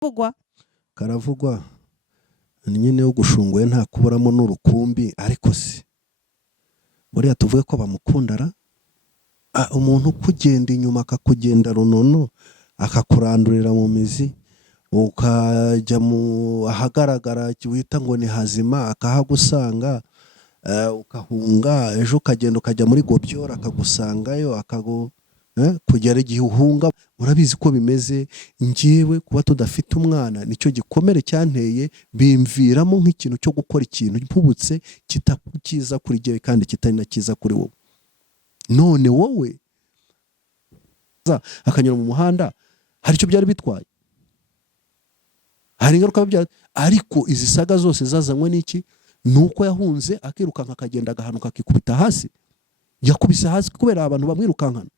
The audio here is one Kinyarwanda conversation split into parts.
Karavugwa karavugwa nyine yo gushunguye nta kuburamo n'urukumbi ariko se buriya tuvuge ko bamukundara umuntu kugenda inyuma akakugenda runono akakurandurira mu mizi ukajya mu ahagaragara wita ngo ni hazima akahagusanga ukahunga ejo ukagenda ukajya muri gobyora akagusangayo kugera igihe uhunga. Murabizi ko bimeze njyewe kuba tudafite umwana nicyo gikomere cyanteye bimviramo nk'ikintu cyo gukora ikintu mpubutse kitakiza kuri jyewe kandi kitari na kiza kuri wowe. None wowe akanyura mu muhanda hari icyo byari bitwaye, hari ingaruka byari, ariko izi saga zose zazanywe n'iki? Nuko yahunze akirukanka akagenda agahanuka akikubita hasi. Yakubise hasi kubera abantu bamwirukankana.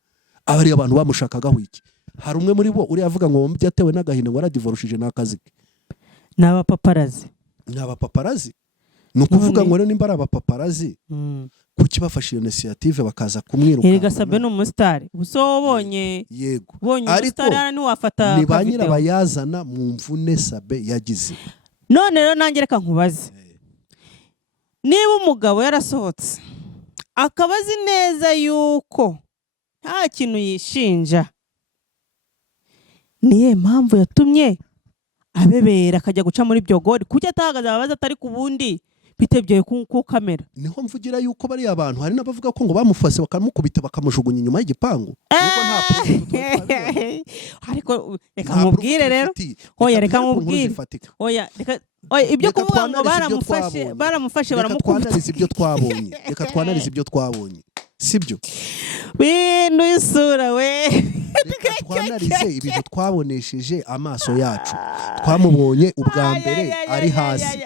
Abari abantu bamushakagaho iki? Hari umwe muri bo uri avuga ngo byatewe n'agahinda ngo aradivorushije n'akazi ke. N'abapaparazi. N'abapaparazi. Nukuvuga ngo rero nimba ari abapaparazi kuki bafashe initiative bakaza kumwiruka. Erega Sabe no umustar. Uso wabonye yego. Bonye umustar ara ni wafata ni banyira bayazana mu mvune Sabe yagize. None rero nange reka nkubaze. Niba umugabo yarasohotse akabazi neza yuko nta kintu yishinja, niye mpamvu yatumye abebera akajya guca muri byogori kuki atahagaze ababaza atari ku bundi bitebye ku kamera? Niho mvugira yuko bari abantu hari n'abavuga ko ngo bamufase bakamukubita bakamujugunya inyuma y'igipangu. Ariko reka mubwire rero, oya reka mubwire, oya reka ibyo kuvuga ngo baramufashe baramukubita ibyo twabonye. Reka twanarize ibyo twabonye, sibyo bintu isura we. Reka twanarize ibintu twabonesheje amaso yacu. Twamubonye ubwa mbere ari hasi,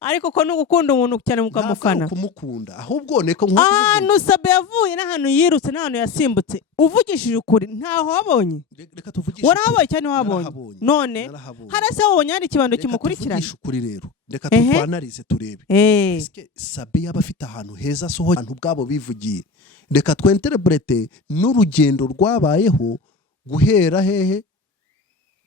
ariko ko no gukunda umuntu cyane mukamufana kumukunda, ahubwo neko ahantu Sabe yavuye n'ahantu yirutse n'ahantu yasimbutse uvugishije ukuri ntaho wabonye. Reka tuvugishe warahabonye cyane wabonye. None harase wabonye ari ikibando kimukurikirana. Tuvugishe ukuri rero, reka twanarize turebe eske Sabe yaba afite ahantu heza soho abantu bwabo bivugiye. Reka twenterebrete n'urugendo rwabayeho guhera hehe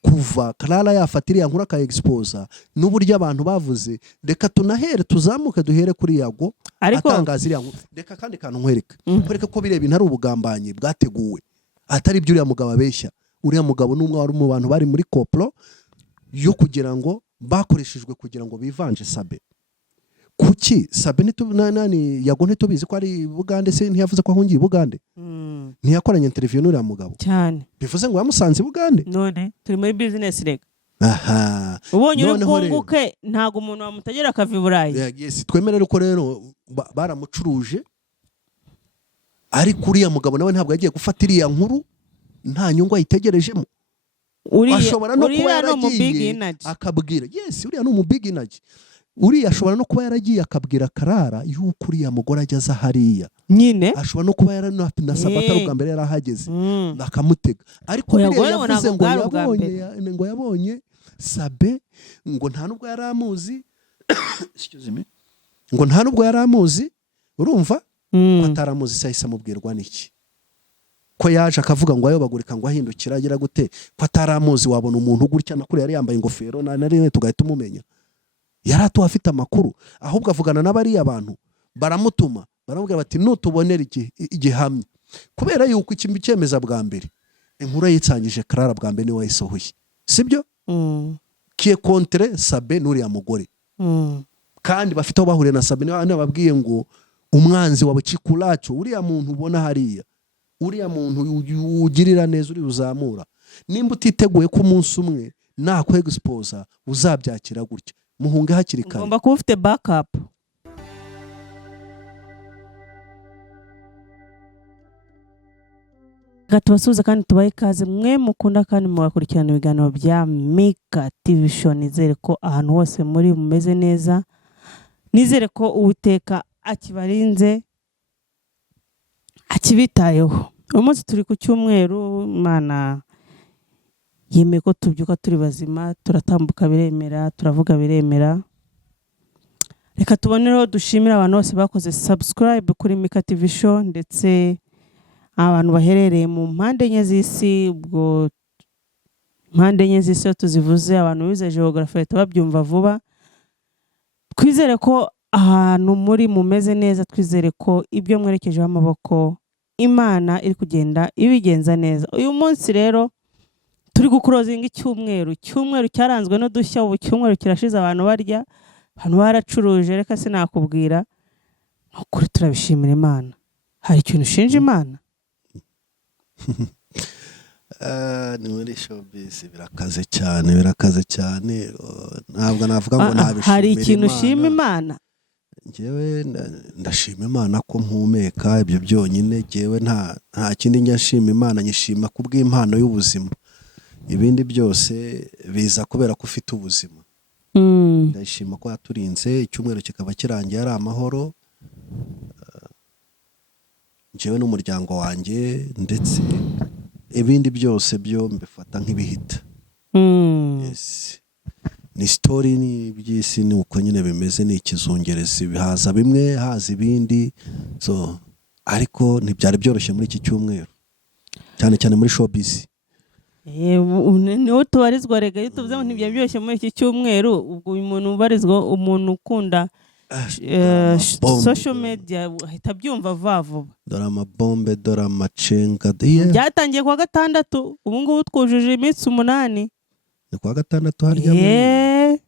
kuva Clara yafatiriye nkura ka exposa n'uburyo abantu bavuze. Reka tunahere tuzamuke duhere kuri Yago atangaziriya. Reka kandi kantu nkwereka ko bireba intari ubugambanyi bwateguwe atari ibyo uriya mugabo abeshya. Uriya mugabo n'umwe wari mu bantu bari muri koplo yo kugira ngo bakoreshejwe kugira ngo bivanje Sabe. Kuki Sabe nani Yago ntitubizi ko ari Bugande se ntiyavuze ko ahungiye Bugande? Ntiyakoranye interview n'uriya mugabo cyane bivuze ngo yamusanze Bugande. None turi muri business rega. Aha, ubonye urubunguke ntago umuntu wamutegera akavi Burayi. Yes, twemerere ko rero baramucuruje, ariko uriya mugabo nawe ntabwo yagiye gufatira iya nkuru nta nyungu ayitegerejemo. Ashobora no kuba yaragiye akabwira, yes uriya no mu big energy. Uriya ashobora no kuba yaragiye akabwira Karara yuko uriya mugore ageze hariya nyine. Ashobora no kuba na Sabata ubwa mbere yarahageze bakamutega, ariko yavuze ngo yabonye Sabe ngo nta nubwo yaramuzi ngo nta nubwo yaramuzi. Urumva ko ataramuzi sahise amubwirwa n'iki? Ko yaje akavuga ngo ayobagurika ngo ahindukira agira gute ko ataramuzi? Wabona umuntu gutya nakuri yari yambaye ingofero nari tugahita umumenya. Yaratu afite amakuru, ahubwo avugana n'abari abantu baramutuma baramubwira bati nutubonera igihamya, kubera yuko ikimbi cyemeza bwa mbere inkuru yitsangije Clara bwa mbere ni wayisohoye, sibyo? Kie contre Sabe n'uriya mugore. Kandi bafite aho bahuriye na Sabe n'ababwiye ngo umwanzi wawe Chikulacho uriya muntu ubona hariya, uriya muntu ugirira neza uri uzamura, nimba utiteguye ko umunsi umwe nakwe exposa uzabyakira gutya, muhunge hakiri kare. Ugomba kuba ufite backup. Gatubasuza kandi tubaye ikaze mwe mukunda kandi mugakurikirana ibiganiro bya Mika TV Show. Nizere ko ahantu hose muri mumeze neza, nizere ko Uwiteka akibarinze akibitayeho. Umunsi turi ku cyumweru, Imana yemeye ko tubyuka turi bazima, turatambuka biremera, turavuga biremera. Reka tubonereho dushimira abantu bose bakoze subscribe kuri Mika TV Show, ndetse abantu baherereye mu mpande enye z'isi, ubwo impande enye z'isi iyo tuzivuze abantu bize geography bahita babyumva vuba. Twizere ko ahantu muri mumeze neza, twizere ko ibyo mwerekejeho amaboko Imana iri kugenda ibigenza neza. Uyu munsi rero turi gukurozinga icyumweru cyaranzwe no dushya. Ubu cyumweru kirashize abantu barya, abantu baracuruje, reka sinakubwira. Nukuri turabishimira Imana. Hari ikintu ushinja Imana? Ni muri showbiz birakaze cyane. Ntabwo navuga ngo nabishimira Imana. Hari ikintu ushima Imana? Njyewe ndashima Imana ko mpumeka, ibyo byonyine. Njyewe nta kindi njya nshima Imana, nyishima kubw'impano y'ubuzima. Ibindi byose biza kubera ko ufite ubuzima. Ndashima ko yaturinze, icyumweru kikaba kirangiye ari amahoro. Njyewe n'umuryango wanjye, ndetse ibindi byose byo mbifata nk'ibihita. Yes. Ni story ni by'isi, ni uko nyine bimeze, ni ikizungerezi, bihaza bimwe haza ibindi. So ariko ntibyari byoroshye muri iki cyumweru, cyane muri showbiz. Niho tubarizwa rega. Iyo tuvuze ngo ntibyari byoroshye muri iki cyumweru, ubwo uyu muntu ubarizwa, umuntu ukunda social media ahita byumva vuba. Dore amabombe, dore amacenga. Byatangiye kuwa gatandatu, ubu ngubu twujuje iminsi 8. Ni kuwa gatandatu harya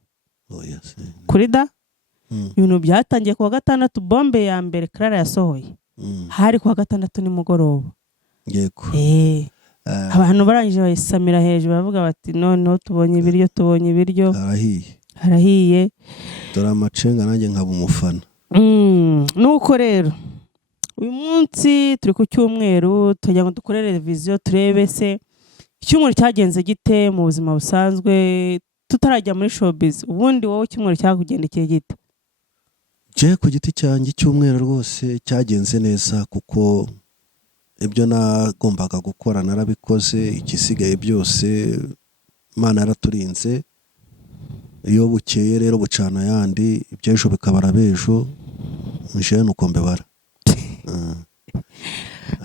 kuri da. Ibintu byatangiye kuwa gatandatu. Bombe ya mbere Clara yasohoye hari kuwa gatandatu nimugoroba. Yego. Abantu barangije bayisamira hejuru bavuga bati noneho tubonye ibiryo. Harahiye. Dore amacenga nanjye nkaba umufana. Nuko rero uyu munsi turi ku cyumweru, tujya ngo dukore revision turebe se icyumweru cyagenze gite mu buzima busanzwe tutarajya muri showbiz. Ubundi wowe icyumweru cyakugendekeye gite? Je ku giti cyanjye icyumweru rwose cyagenze neza, kuko ibyo nagombaga gukora narabikoze. Ikisigaye byose Imana yaraturinze. Iyo bukeye rero bucana yandi, iby'ejo bikabara bejo. Nje nuko mbebara.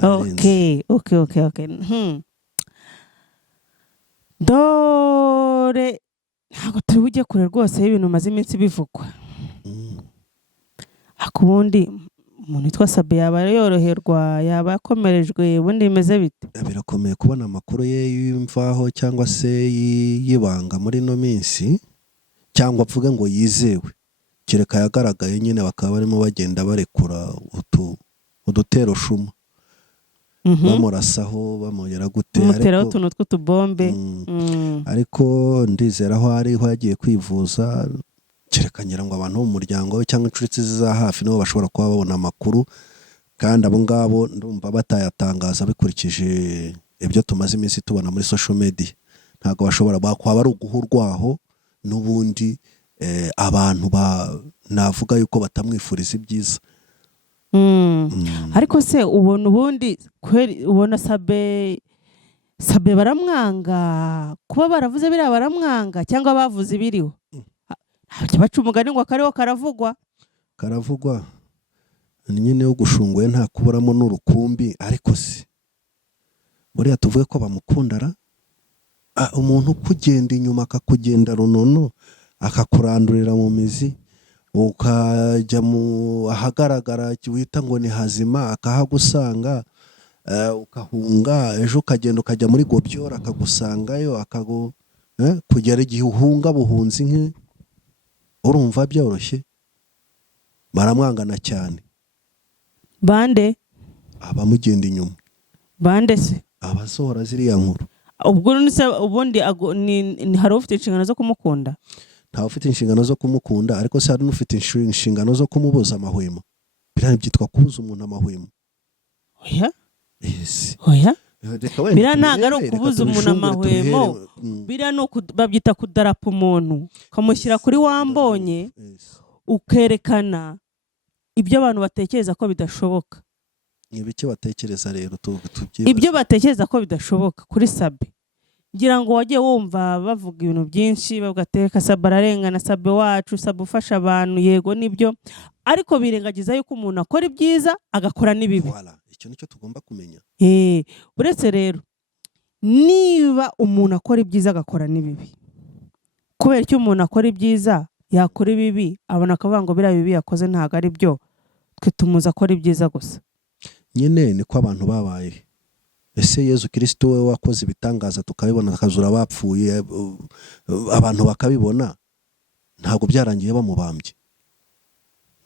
Okay. Dore ntabwo turi bujye kure rwose y'ibintu maze iminsi bivugwa. Akubundi umuntu witwa Sabe yaba yoroherwa, yaba yakomerejwe, ubundi bimeze bite? Birakomeye kubona amakuru ye y'imvaho cyangwa se yibanga muri no minsi, cyangwa apfuge ngo yizewe. Kereka yagaragaye nyine bakaba barimo bagenda barekura udutero shuma. Bamurasaho bamugera gute, umuteraho utuntu tw'utubombe. Ariko ndizera aho ariho yagiye kwivuza. Kereka ngira ngo abantu bo mu muryango we cyangwa inshuti za hafi nibo bashobora kuba babona amakuru, kandi abo ngabo ndumva batayatangaza bikurikije ibyo tumaze iminsi tubona muri social media. Ntabwo bashobora kwaba ari uguhurwaho n'ubundi abantu navuga yuko batamwifuriza ibyiza. Ariko se ubona ubundi ubona Sabe baramwanga, kuba baravuze biriya baramwanga cyangwa bavuze ibiriho? Baca umugani ngo akariho karavugwa. Nyine yo gushunguye nta kuburamo n'urukumbi. Ariko se buriya tuvuge ko bamukundara, umuntu kugenda inyuma akakugenda runono akakurandurira mu mizi, ukajya mu ahagaragara wita ngo ni hazima akahagusanga, ukahunga, ejo ukagenda ukajya muri Gobyora akagusangayo kugera igihe uhunga buhunzi nke. Urumva byoroshye? Baramwangana cyane. Bande? Abamugenda inyuma. Bande se? Abasohora ziriya nkuru. Ubwo nise ubundi hari ufite inshingano zo kumukunda? Nta ufite inshingano zo kumukunda, ariko se hari n'ufite inshingano zo kumubuza amahwemo. Biriya byitwa kubuza umuntu amahwemo. Oya? Yes. Oya? Biriya ntabwo ari ukubuza umuntu amahwemo. Biriya babyita kudarapa umuntu, ukamushyira kuri wambonye, ukerekana ibyo abantu batekereza ko bidashoboka. Ibiki batekereza rero ibyo batekereza ko bidashoboka kuri Sabe. Ngira ngo wagiye wumva bavuga ibintu byinshi, bagateka Sabe ararengana, Sabe wacu, Sabe ufasha abantu, yego nibyo, ariko birengagiza yuko umuntu akora ibyiza agakora n'ibibi. Icyo nicyo tugomba kumenya. Uretse rero niba umuntu akora ibyiza agakora n'ibibi, kubera icyo umuntu akora ibyiza yakora ibibi abona akavuga ngo biriya bibi yakoze ntabwo ari byo, twe tumuzi akora ibyiza gusa. nyine niko abantu babaye. Ese Yezu Kristo we wakoze ibitangaza tukabibona, akazura abapfuye abantu bakabibona, ntabwo byarangiye bamubambye?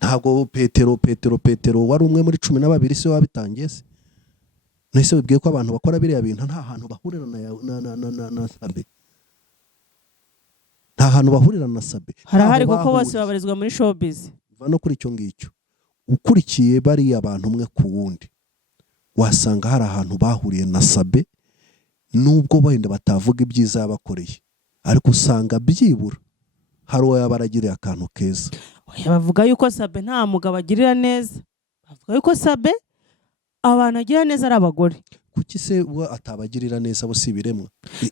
Ntabwo Petero wari umwe muri 12 se wabitangiye se? Nese wibwiye ko abantu bakora biriya bintu nta hantu bahurira na Sabe? Nta hantu bahurira na Sabe? Harahari kuko bose babarizwa muri showbiz. No kuri icyo ngicyo ukurikiye bari abantu umwe ku wundi, wasanga hari ahantu bahuriye na Sabe, nubwo wenda batavuga ibyiza yabakoreye, ariko usanga byibura hari uwo yabaragiriye akantu keza. Bavuga yuko Sabe nta mugabo agirira neza, bavuga yuko Sabe abantu agira neza ari abagore. Kuki se we atabagirira neza bo si biremwa?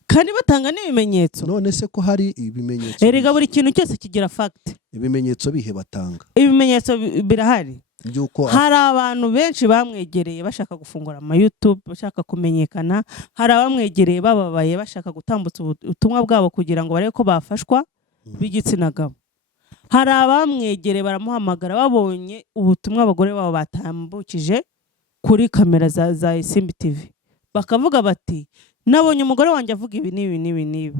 Kandi batanga n'ibimenyetso. None se ko hari ibimenyetso? Erega buri kintu cyose kigira fact. Ibimenyetso bihe batanga. Ibimenyetso birahari. Byuko hari abantu benshi bamwegereye bashaka gufungura ama YouTube, bashaka kumenyekana. Hari abamwegereye bababaye bashaka gutambutsa ubutumwa bwabo kugira ngo barebe ko bafashwa b'igitsina gabo. Hari abamwegereye baramuhamagara babonye ubutumwa abagore babo batambukije kuri kamera za Isimbi TV, bakavuga bati nabonye umugore wanjye avuga ibi n'ibi,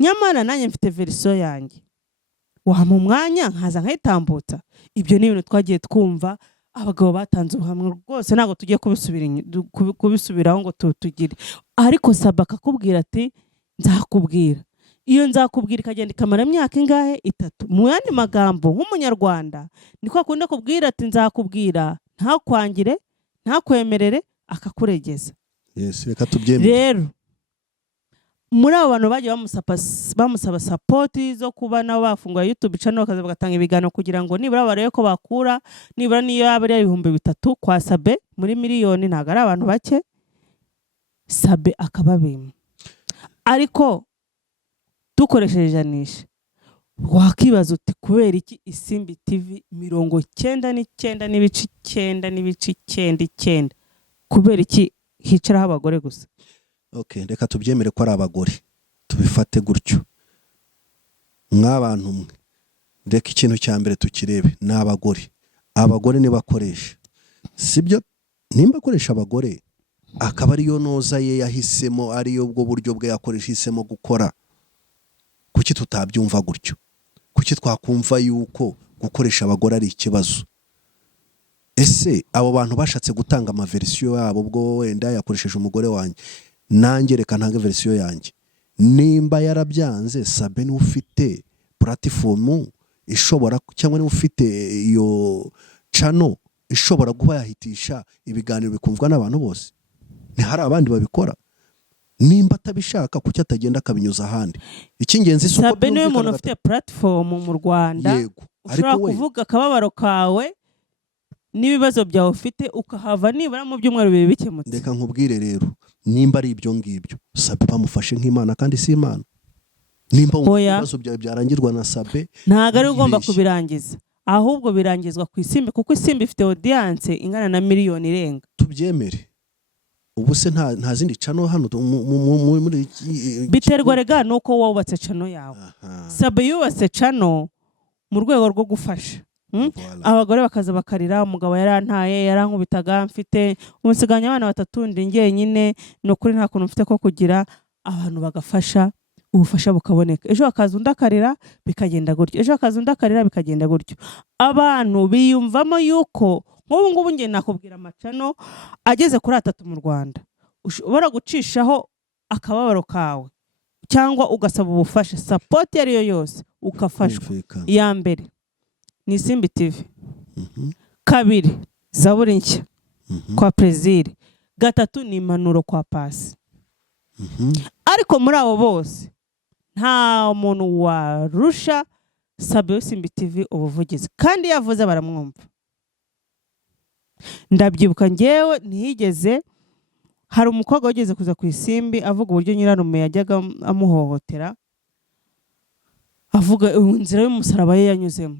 nyamara nanjye mfite verisiyo yanjye, wampa umwanya nkaza nkayitambutsa. Ibyo ni ibintu twagiye twumva abagabo batanze ubuhamya rwose, ntabwo tugiye kubisubiraho ngo tugire. Ariko Sabe akakubwira ati nzakubwira, iyo nzakubwira ikagenda ikamara imyaka ingahe? 3. Mu yandi magambo nk'umunyarwanda niko akunda kubwira ati nzakubwira, ntakwangire ntakwemerere, akakuregeza. Yes, reka tubyemere. Rero muri abo bantu bagiye bamusaba support zo kuba nabo bafungura YouTube channel bakaza bagatanga ibiganiro kugira ngo nibura barebe ko bakura nibura niyo yaba ari 3,000 kwa Sabe muri miliyoni, ntago ari abantu bake. Sabe akababima. Ariko dukoresheje janisha, wakibaza uti kubera iki Isimbi TV 99.9 kubera iki hicaraho abagore gusa? Okay, reka tubyemere ko ari abagore, tubifate gutyo. Mw'abantu mwe, reka ikintu cya mbere tukirebe ni abagore. Abagore ni bakoresha, sibyo? Nimba akoresha abagore akaba ariyo noza ye yahisemo, ariyo bwo buryo bwe yakoresha hisemo gukora, kuki tutabyumva gutyo? Kuki twakumva yuko gukoresha abagore ari ikibazo? Ese abo bantu bashatse gutanga ama verisiyo yabo, bwo wenda yakoresheje umugore wanjye, nanjye reka ntange verisiyo yanjye. Nimba yarabyanze, Sabe ni ufite platform ishobora, cyangwa ni ufite iyo channel ishobora kuba yahitisha ibiganiro bikumvwa n'abantu bose. Ni hari abandi babikora. Nimba atabishaka kuki atagenda akabinyuza ahandi? Icyingenzi suko Sabe niwe muntu ufite platform mu Rwanda. Yego, ushobora kuvuga akababaro kawe n'ibibazo byawe ufite ukahava nibura mu byumweru bibi bikemutse. Ndeka nkubwire rero, nimba ari ibyo ngibyo, Sabe bamufashe nk'Imana kandi si Imana. Nimba ibibazo byawe byarangirwa na Sabe, ntago ari ugomba kubirangiza, ahubwo birangizwa ku Isimbi, kuko Isimbi ifite audience ingana na miliyoni irenga. Tubyemere. Ubu se nta zindi channel hano muri biterwa rega nuko wubatse channel yawe. Sabe yubatse channel mu rwego rwo gufasha. Abagore bakaza bakarira, umugabo yarantaye, yarankubitaga, mfite umusiganya abana 3 ndi ngenyine, no kuri nta kuntu mfite ko kugira, abantu bagafasha, ubufasha bukaboneka. Ejo akaza undakarira bikagenda gutyo, ejo akaza undakarira bikagenda gutyo. Abantu biyumvamo yuko nk'ubu ngubu ngiye nakubwira amacano ageze kuri 3 mu Rwanda, ushobora gucishaho akababaro kawe cyangwa ugasaba ubufasha, support yariyo yose ukafashwa. Ya mbere ni Isimbi TV, 2 Zaburi nshya kwa Prezire, 3 ni impanuro kwa Pasi. Ariko muri abo bose nta muntu warusha Sabe Isimbi TV ubuvugizi, kandi yavuze baramwumva. Ndabyibuka ngewe ntiyigeze, hari umukobwa wageze kuza ku Isimbi avuga uburyo nyirarume yajyaga amuhohotera, avuga inzira y'umusaraba ye yanyuzemo.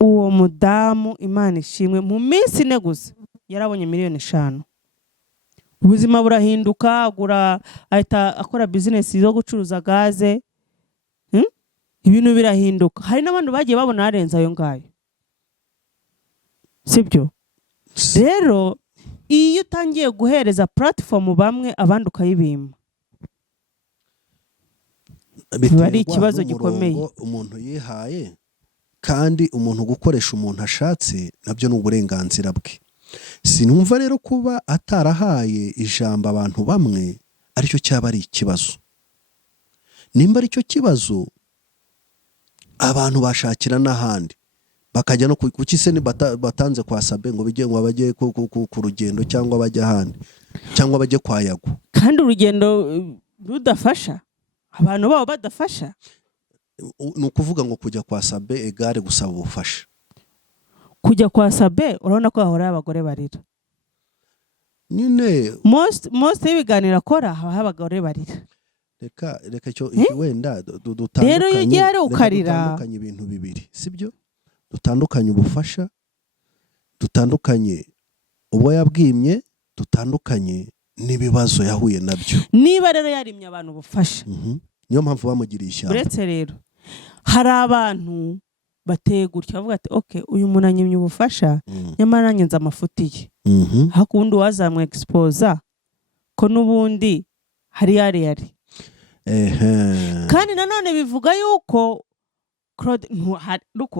Uwo mudamu Imana ishimwe mu minsi 4 gusa yarabonye 5 miliyoni. ubuzima burahinduka, ahita akora business zo gucuruza gaze. Ibintu birahinduka. Hari n'abantu bagiye babona harenze ayo ngayo, sibyo? Rero iyo utangiye guhereza platform bamwe abandi ukayibima, biba ari ikibazo gikomeye. Umuntu yihaye, kandi umuntu gukoresha umuntu ashatse nabyo ni uburenganzira bwe. Sinumva rero kuba atarahaye ijambo abantu bamwe aricyo cyaba ari ikibazo. Nimba aricyo kibazo, abantu bashakira n'ahandi bakajya no kuki se ni batanze kwa Sabe ngo bijye ngo bajye ku rugendo cyangwa bajya ahandi cyangwa bajye kwa Yago, kandi urugendo rudafasha abantu babo badafasha. Ni ukuvuga ngo kujya kwa Sabe egare gusaba ubufasha. Kujya kwa Sabe urabona ko hahora abagore barira nyine, most y'ibiganiro akora haba abagore barira. Reka cyo wenda rero iyo ugiye ari ukarira, dutandukanye ibintu bibiri, sibyo? Dutandukanye ubufasha, dutandukanye ubo yabwimye, dutandukanye n'ibibazo yahuye nabyo. Niba rero yarimye abantu ubufasha, niyo mpamvu bamugiriye ishyamba. Uretse rero hari abantu bateye gutya bavuga ati okay, uyu muntu anyimye ubufasha, nyamara nanyenze amafuti ye, hakundi wazamwe expose ko n'ubundi hari yari. Kandi nanone bivuga yuko Claude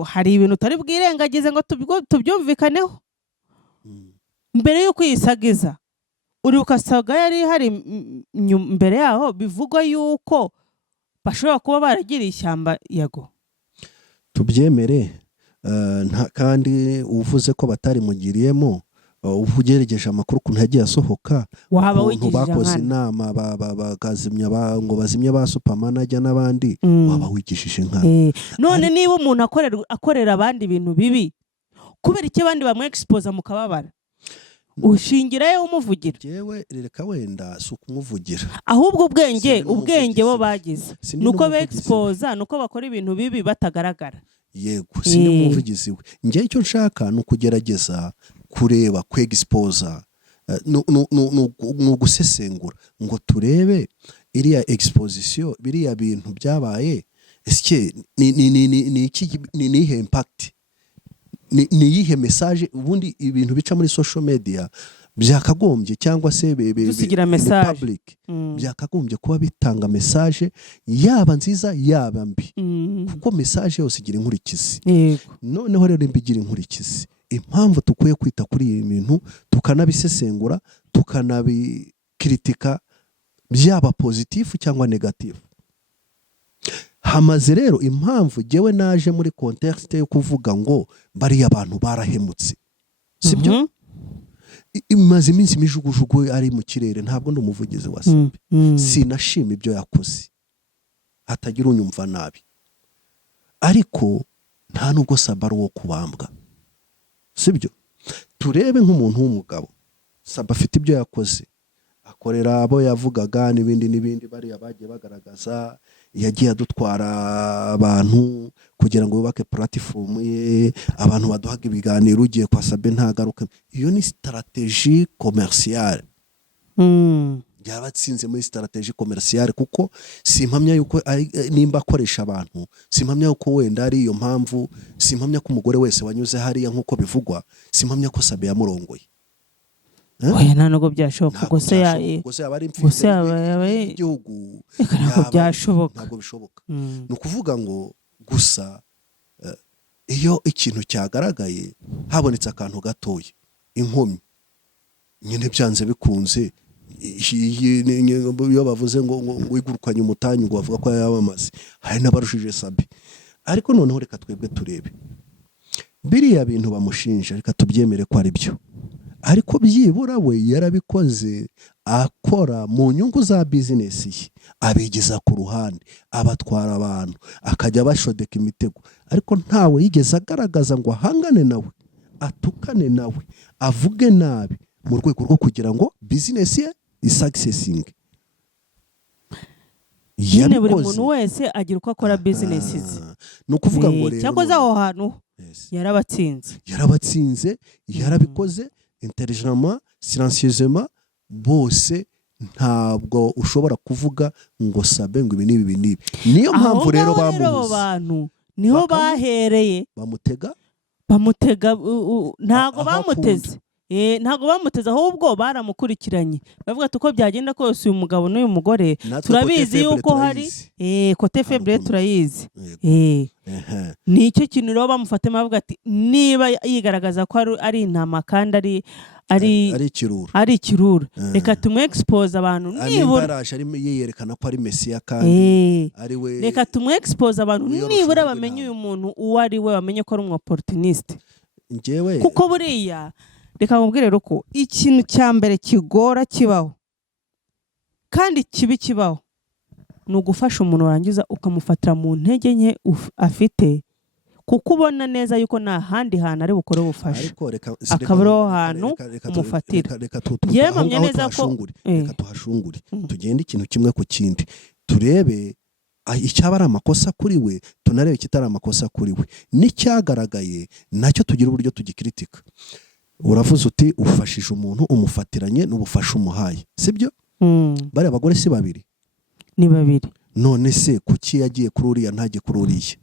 hari ibintu utari bwirengagize ngo tubyumvikaneho. Mbere yuko yisagiza uri ukasaga yari hari mbere yaho, bivuga yuko bashobora kuba baragiriye ishyamba Yago. Tubyemere, kandi uvuze ko batarimugiriyemo, ugerageje amakuru ukuntu yagiye asohoka, ukuntu bakoze inama bakazimya ngo bazimye ba supermanager n'abandi, waba wigishije nkana. None niba umuntu akorera abandi ibintu bibi, kubera iki abandi bamwe expose mukababara? Ushingirayo umuvugira? Jewe reka wenda si ukumuvugira, ahubwo ubwenge bo bagize nuko be expose, nuko bakora ibintu bibi batagaragara. Yego, si umuvugizi we. Ngiye icyo nshaka ni ukugerageza kureba kwexposa, no gusesengura ngo turebe iriya exposition, biriya bintu byabaye eske ni ihe impact, ni ihe message. Ubundi ibintu bica muri social media byakagombye cyangwa se dusigira message public, byakagombye kuba bitanga message yaba nziza yaba mbi, kuko message yose igira inkurikizi. Noneho rero mbigira inkurikizi, impamvu tukwiye kwita kuri ibi bintu tukanabisesengura, tukanabikritika, byaba positif cyangwa negative. Hamaze rero impamvu jewe naje muri context yo kuvuga ngo bari abantu barahemutse, sibyo? Imaze iminsi mijugujugu ari mu kirere, ntabwo ndumuvugizi wa Sabe, sinashima ibyo yakoze, hatagira unyumva nabi, ariko nta nubwo Sabe ari uwo kubambwa, sibyo? Turebe nk'umuntu w'umugabo, Sabe afite ibyo yakoze, akorera abo yavugaga n'ibindi bari abagiye bagaragaza, yagiye adutwara abantu kugira ngo bubake platform ye, abantu baduhaga ibiganiro, ugiye kwa Sabe ntagaruka. Iyo ni strategie commerciale. Yabatsinze muri strategie commerciale, kuko simpamya yuko nimba akoresha abantu, simpamya yuko wenda ari iyo mpamvu, simpamya ko umugore wese wanyuze hariya nkuko bivugwa, simpamya ko Sabe yamurongoye. Oya ntabwo byashoboka, gusa yabari imfite igihugu, ntabwo bishoboka. Ni ukuvuga ngo gusa iyo ikintu cyagaragaye habonetse akantu gatoya, inkomyi nyine byanze bikunze, iyo bavuze ngo wigurukanye umutanyu ngo bavuga ko yabamaze, hari n'abarushije Sabe. Ariko noneho reka twebwe turebe biriya bintu bamushinja, reka tubyemere ko ari byo, ariko byibura we yarabikoze akora mu nyungu za business ye, abigiza ku ruhande, abatwara abantu, akajya bashodeka imitego, ariko ntawe yigeze agaragaza ngo ahangane nawe, atukane nawe, avuge nabi, mu rwego rwo kugira ngo business ye isuccessing. Yine buri muntu wese agira uko akora business ze, no kuvuga ngo rero cyakoze aho hantu yarabatsinze, yarabikoze intelligemment, silencieusement, bose ntabwo ushobora kuvuga ngo Sabe ngo ibi n'ibi n'ibi. Niyo mpamvu rero abo bantu niho bahereye bamutega ntago bamuteze ntago bamuteze ahubwo baramukurikiranye bavuga ati uko byagenda kose uyu mugabo n'uyu mugore turabizi yuko hari kote faible turayizi ni icyo kintu rero bamufatemo bavuga ati niba yigaragaza ko ari intama kandi ari ikirura reka tumwe expose abantu nibura yerekana ko ari Mesiya kandi ari we reka tumwe expose abantu nibura bamenye uyu muntu uwo ari we bamenye ko ari umu opportuniste kuko buriya reka mubwire rero ko ikintu cya mbere kigora kibaho kandi kibi kibaho ni ugufasha umuntu warangiza ukamufatira mu ntege nke afite kuko ubona neza yuko nta handi hantu ari bukore ubufasha akaba ariho hantu umufatira yemamye neza ko reka tuhashungure tugende ikintu kimwe ku kindi turebe icyaba ari amakosa kuri we tunarebe kitari amakosa kuri we n'icyagaragaye nacyo tugira uburyo tugikritika. Uravuze uti ufashije umuntu umufatiranye n'ubufasha umuhaye sibyo? Bari abagore si babiri ni babiri none se kuki yagiye kuri uriya ntaje kuri uriya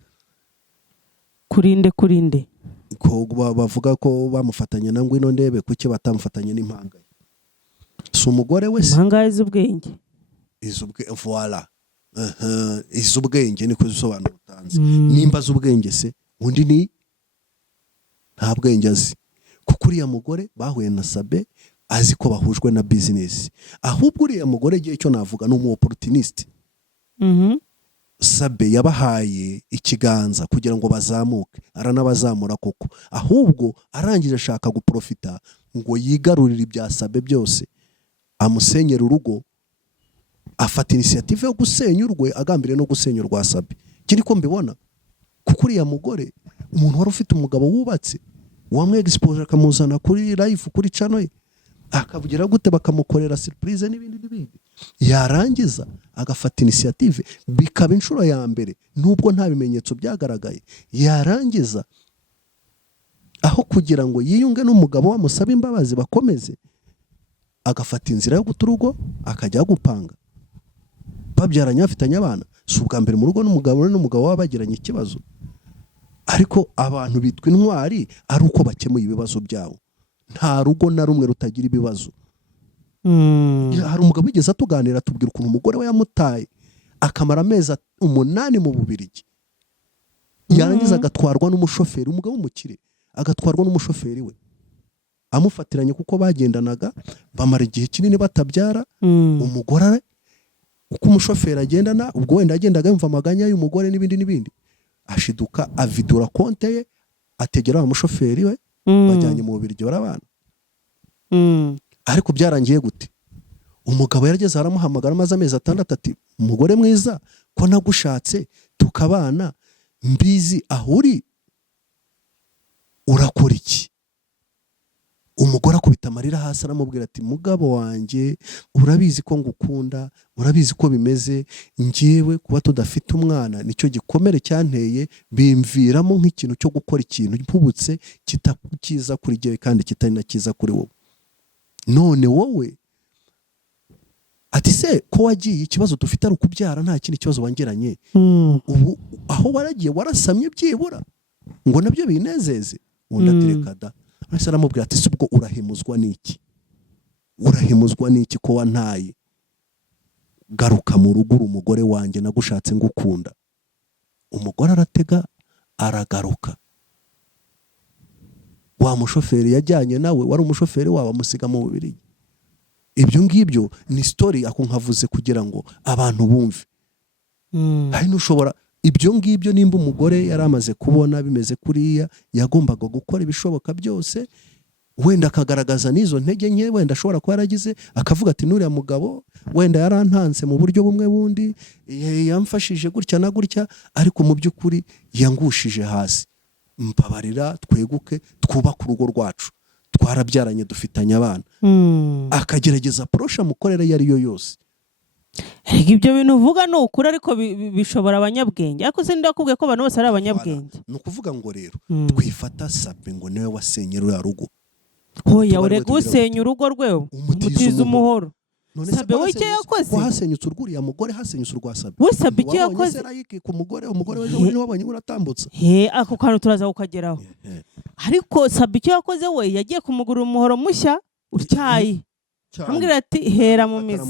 kurinde ko bavuga ko bamufatanye na ngwino ndebe kuki batamufatanye n'impanga si umugore we se impanga iz'ubwenge voilà iz'ubwenge niko zisobanura utanze nimba z'ubwenge se undi ni nta bwenge azi kuko uriya mugore bahuye na Sabe azi ko bahujwe na business ahubwo uriya mugore igihe cyo navuga ni umu opportuniste. Sabe yabahaye ikiganza kugira ngo bazamuke aranabazamura koko ahubwo arangije ashaka guprofita ngo yigarurire ibya Sabe byose amusenyera urugo afata initiative yo gusenya urwe agambire no gusenya urwa Sabe. Kiri ko mbibona kuko uriya mugore umuntu wari ufite umugabo wubatse wamwe expose akamuzana kuri live kuri channel ye akavugira gute bakamukorera surprise n'ibindi yarangiza agafata initiative bikaba inshuro ya mbere nubwo nta bimenyetso byagaragaye yarangiza aho kugira ngo yiyunge n'umugabo wamusaba imbabazi bakomeze agafata inzira yo guturugo akajya gupanga babyaranye afitanye abana si ubwa mbere mu rugo n'umugabo wabagiranye ikibazo ariko abantu bitwa intwari ari uko bakemuye ibibazo byabo nta rugo na rumwe rutagira ibibazo. Hari umugabo wigeze atuganira tubwira ukuntu umugore we yamutaye akamara amezi 8 mu Bubiligi yarangiza agatwarwa n'umushoferi umugabo w'umukire agatwarwa n'umushoferi we amufatiranye kuko bagendanaga bamara igihe kinini batabyara umugore uko umushoferi agendana ubwo wenda agendaga yumva amaganya y'umugore n'ibindi ashiduka avidura konte ye ategera umushoferi we bajyanye mu Bubiligi barabana. Ariko byarangiye gute umugabo yarageze aramuhamagara maze amezi 6 ati umugore mwiza ko nagushatse tukabana mbizi ahuri urakora iki umugore akubita amarira hasi aramubwira ati mugabo wanjye urabizi ko ngukunda urabizi ko bimeze ngiyewe kuba tudafite umwana nicyo gikomere cyanteye bimviramo nk'ikintu cyo gukora ikintu mpubutse kitakiza kuri giye kandi kitari nakiza kuri wowe none wowe ati se ko wagiye ikibazo dufite ari ukubyara nta kindi kibazo wangeranye ubu aho waragiye warasamye byibura ngo nabyo binezeze undi atireka da Ese aramubwira ati subwo urahimuzwa n'iki ko wantaye garuka mu rugo umugore wanjye nagushatse ngukunda. Umugore aratega aragaruka wa mushoferi yajyanye nawe wari umushoferi wawe amusiga mu Bubiligi. Ibyo ngibyo ni story ako nkavuze kugira ngo abantu bumve hari nushobora ibyo ngibyo nimba umugore yaramaze kubona bimeze kuriya yagombaga gukora ibishoboka byose wenda akagaragaza nizo ntege nke wenda ashobora kuba yaragize akavuga ati nuriya mugabo wenda yarantanze mu buryo bumwe bundi yamfashije gutya na gutya ariko mu by'ukuri yangushije hasi mbabarira tweguke twubaka urugo rwacu twarabyaranye dufitanye abana akagerageza approach mukorere yari yo yose. Ibyo bintu uvuga no ukuri ariko bishobora abanyabwenge ariko se ndakubwiye ko abantu bose ari abanyabwenge no kuvuga ngo rero twifata Sabe ngo niwe wasenyera ya rugo hoya urega usenya urugo rwe umutiza umuhoro. none Sabe we icyo yakoze ko hasenyutse urwuriya mugore hasenyutse urwa Sabe we Sabe icyo yakoze serayiki ku mugore umugore we niwe wabonye uratambutsa ako kantu turaza kukageraho. Ariko Sabe icyo yakoze we yagiye kumugurira umuhoro mushya utyaye ambwira ati hera mu mizi.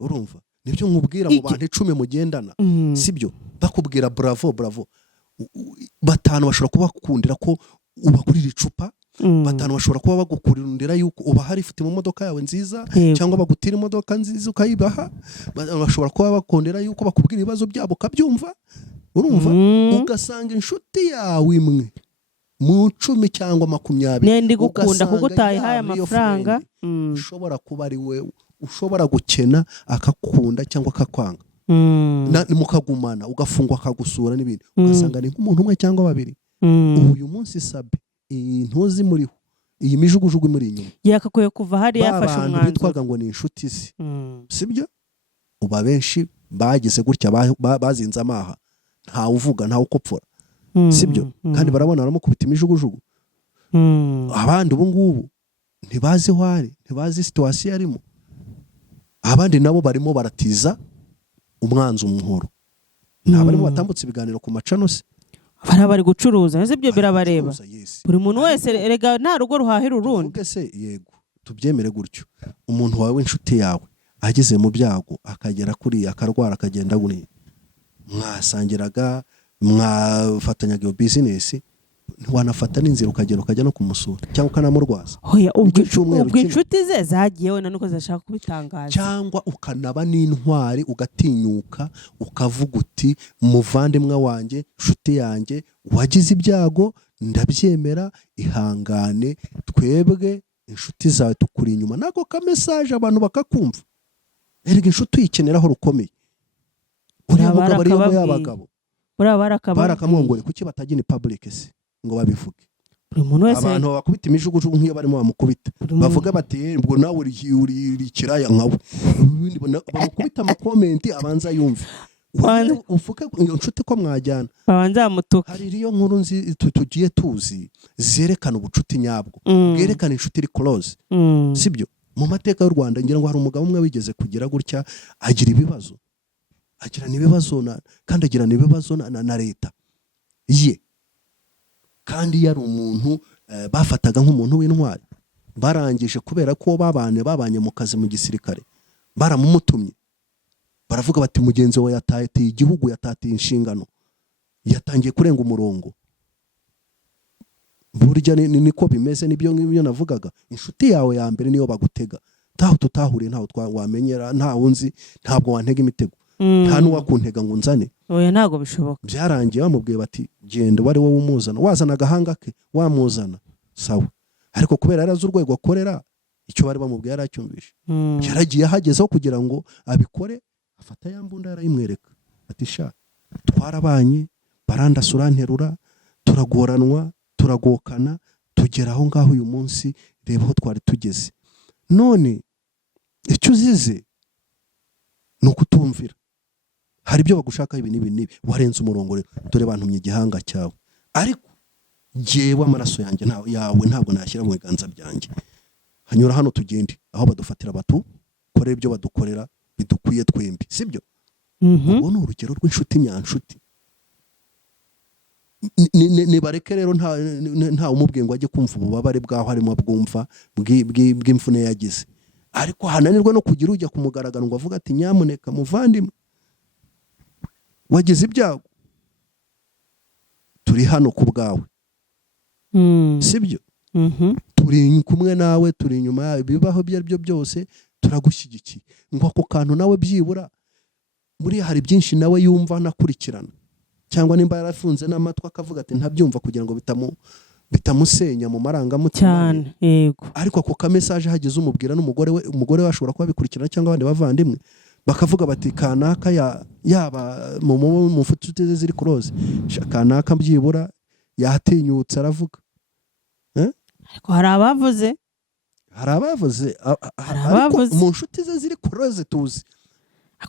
Urumva nibyo nkubwira mu bantu 10 mugendana sibyo bakubwira bravo bravo, batanu bashobora kuba bakundira ko ubagurira icupa, batanu bashobora kuba bagukurindira yuko uba hari ifite mu modoka yawe nziza cyangwa bagutira imodoka nziza ukayibaha, bashobora kuba bakondera yuko bakubwira ibibazo byabo kabyumva. Urumva ugasanga inshuti yawe imwe mu 10 cyangwa 20 nendi gukunda kugutaye haya amafaranga ushobora kuba ari we ushobora gukena akakunda cyangwa akakwanga mukagumana ugafungwa akagusura n'ibindi ugasanga ni nk'umuntu umwe cyangwa babiri. Uyu munsi Sabe ntuzi muriho iyi mijugujugu muri inyuma yakakoye kuva hari yafashe umwanzuro bitwaga ngo ni inshuti ze sibyo. Uba benshi bagize gutya bazinze amaha ntawe uvuga ntawe ukopfora sibyo, kandi barabona baramukubita imijugujugu. Abandi ubu ngubu ntibazi aho ari, ntibazi situation arimo, abandi nabo barimo baratiza umwanzi umuhoro. Nta barimo batambutse ibiganiro ku macano se bari gucuruza ese ibyo birabareba. Buri muntu wese erega nta rugo ruhahira urundi. Uvuge se yego tubyemere gutyo, umuntu wawe inshuti yawe ageze mu byago akagera kuri akarwara akagenda guri mwasangiraga mwafatanyaga iyo business, ntiwanafata n'inzira ukagera ukajya no kumusura cyangwa ukanamurwaza. Hoya ubwo inshuti ze zagiye wenda nuko zashaka kubitangaza, cyangwa ukanaba n'intwari ugatinyuka ukavuga uti muvandimwe wanjye inshuti yanjye wagize ibyago ndabyemera ihangane twebwe inshuti zawe tukuri inyuma. Nako ka message abantu bakakumva, erega inshuti yikeneraho rukomeye. Uriya mugabo ari yo y'abagabo barakamwongore kuki batagina public se ngo babivuge. Buri muntu wese abantu bakubita imijugujugu nk'iyo barimo bamukubita bavuga bati ubwo nawe uri kiraya nkawe, bamukubita ama comment abanza yumve ufuke inshuti ko mwajyana abanza mutuka. Hari riyo nkuru nzi tugiye tuzi zerekana ubucuti nyabwo bwerekana inshuti iri close sibyo. Mu mateka y'u Rwanda ngira ngo hari umugabo umwe wigeze kugira gutya agira ibibazo, agirana ibibazo kandi agirana ibibazo na leta ye, kandi yari umuntu bafataga nk'umuntu w'intwari. Barangije kubera ko babanye mu kazi mu gisirikare baramumutumye, baravuga bati mugenzi we yatatiye igihugu, yatatiye inshingano, yatangiye kurenga umurongo. Burya niko bimeze, nibyo ngibyo navugaga. Inshuti yawe ya mbere niyo bagutega, taho tutahuriye ntaho twamenyera, ntaho unzi ntabwo wantega imitego, nta n'uwakuntega ngo nzane. Oya ntago bishoboka. Byarangiye bamubwiye bati genda wari wowe umuzana, wazana agahanga ke wamuzana sawa, ariko kubera yarazi urwego akorera icyo bari bamubwiye yaracyumvishe. Yaragiye hagezeho kugira ngo abikore, afata ya mbunda yarayimwereka ati sha twarabanye barandasura nterura turagoranwa turagokana tugera aho ngaho uyu munsi, reba aho twari tugeze. None icyo uzize ni ukutumvira, hari ibyo bagushaka ibi nibi warenze umurongo rero, dore bantumye igihanga cyawe, ariko jewe amaraso yanjye yawe ntabwo nashyira mu biganza byanjye. Hanyura hano tugende aho badufatira batu kore ibyo badukorera bidukwiye twembi sibyo. Ubwo ni urugero rw'inshuti nyanshuti. Nibareke rero nta umubwiye ngo ajye kumva ububabare bwaho harimo bwumva bw'imfune yagize, ariko hananirwa no kugira ujya kumugaragara ngo avuga ati nyamuneka muvandimwe wagize ibyago turi hano ku bwawe sibyo. Turi kumwe nawe, turi inyuma yawe, bibaho ibyo aribyo byose turagushyigikiye. Ngo ako kantu nawe byibura muri hari byinshi nawe yumva nakurikirana, cyangwa nimba yarafunze n'amatwi akavuga ati ntabyumva kugira ngo bitamusenya mu marangamutima cyane. Yego, ariko ako ka message hageze umubwira umugore we ashobora kuba bikurikirana cyangwa abandi bavandimwe bakavuga bati kanaka yaba mu mfututi ze ziri close, kanaka byibura yatinyutse aravuga. Ariko hari abavuze mu nshuti ze ziri close tuzi.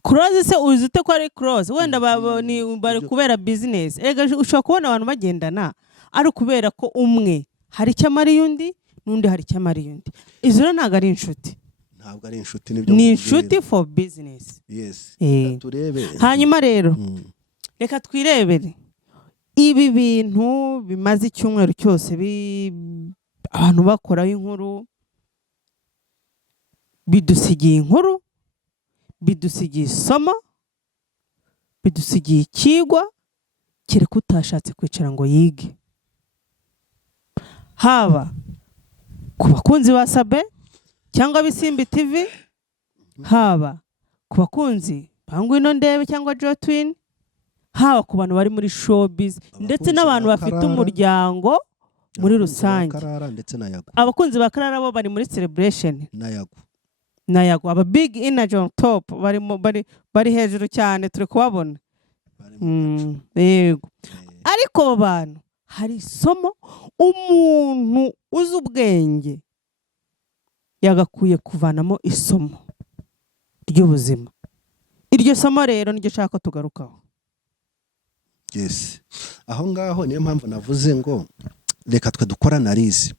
Close se uzite ko ari close wenda bari kubera business. Ega ushobora kubona abantu bagendana ari kubera ko umwe hari icyo amariye undi, n'undi hari icyo amariye undi. Izo rero ntabwo ari inshuti, ntabwo ari inshuti, nibyo ni inshuti for business. Yes. Turebe hanyuma rero reka twirebere ibi bintu bimaze icyumweru cyose abantu bakoraho inkuru, bidusigiye inkuru, bidusigiye isomo, bidusigiye ikigwa, kereka utashatse kwicara ngo yige. Haba ku bakunzi ba Sabe cyangwa Bisimbi TV, haba ku bakunzi ba Ngwino Ndebe cyangwa Jotwin, haba ku bantu bari muri showbiz ndetse n'abantu bafite umuryango muri rusange. Abakunzi ba Karara bo bari muri celebration na Yago, aba big energy on top, bari hejuru cyane, turi kubabona. Yego. Ariko abo bantu hari isomo umuntu uzi ubwenge yagakuye kuvanamo isomo ry'ubuzima. Iryo somo rero niryo shaka tugarukaho. Yes. Aho ngaho niyo mpamvu navuze ngo reka twe dukora analize.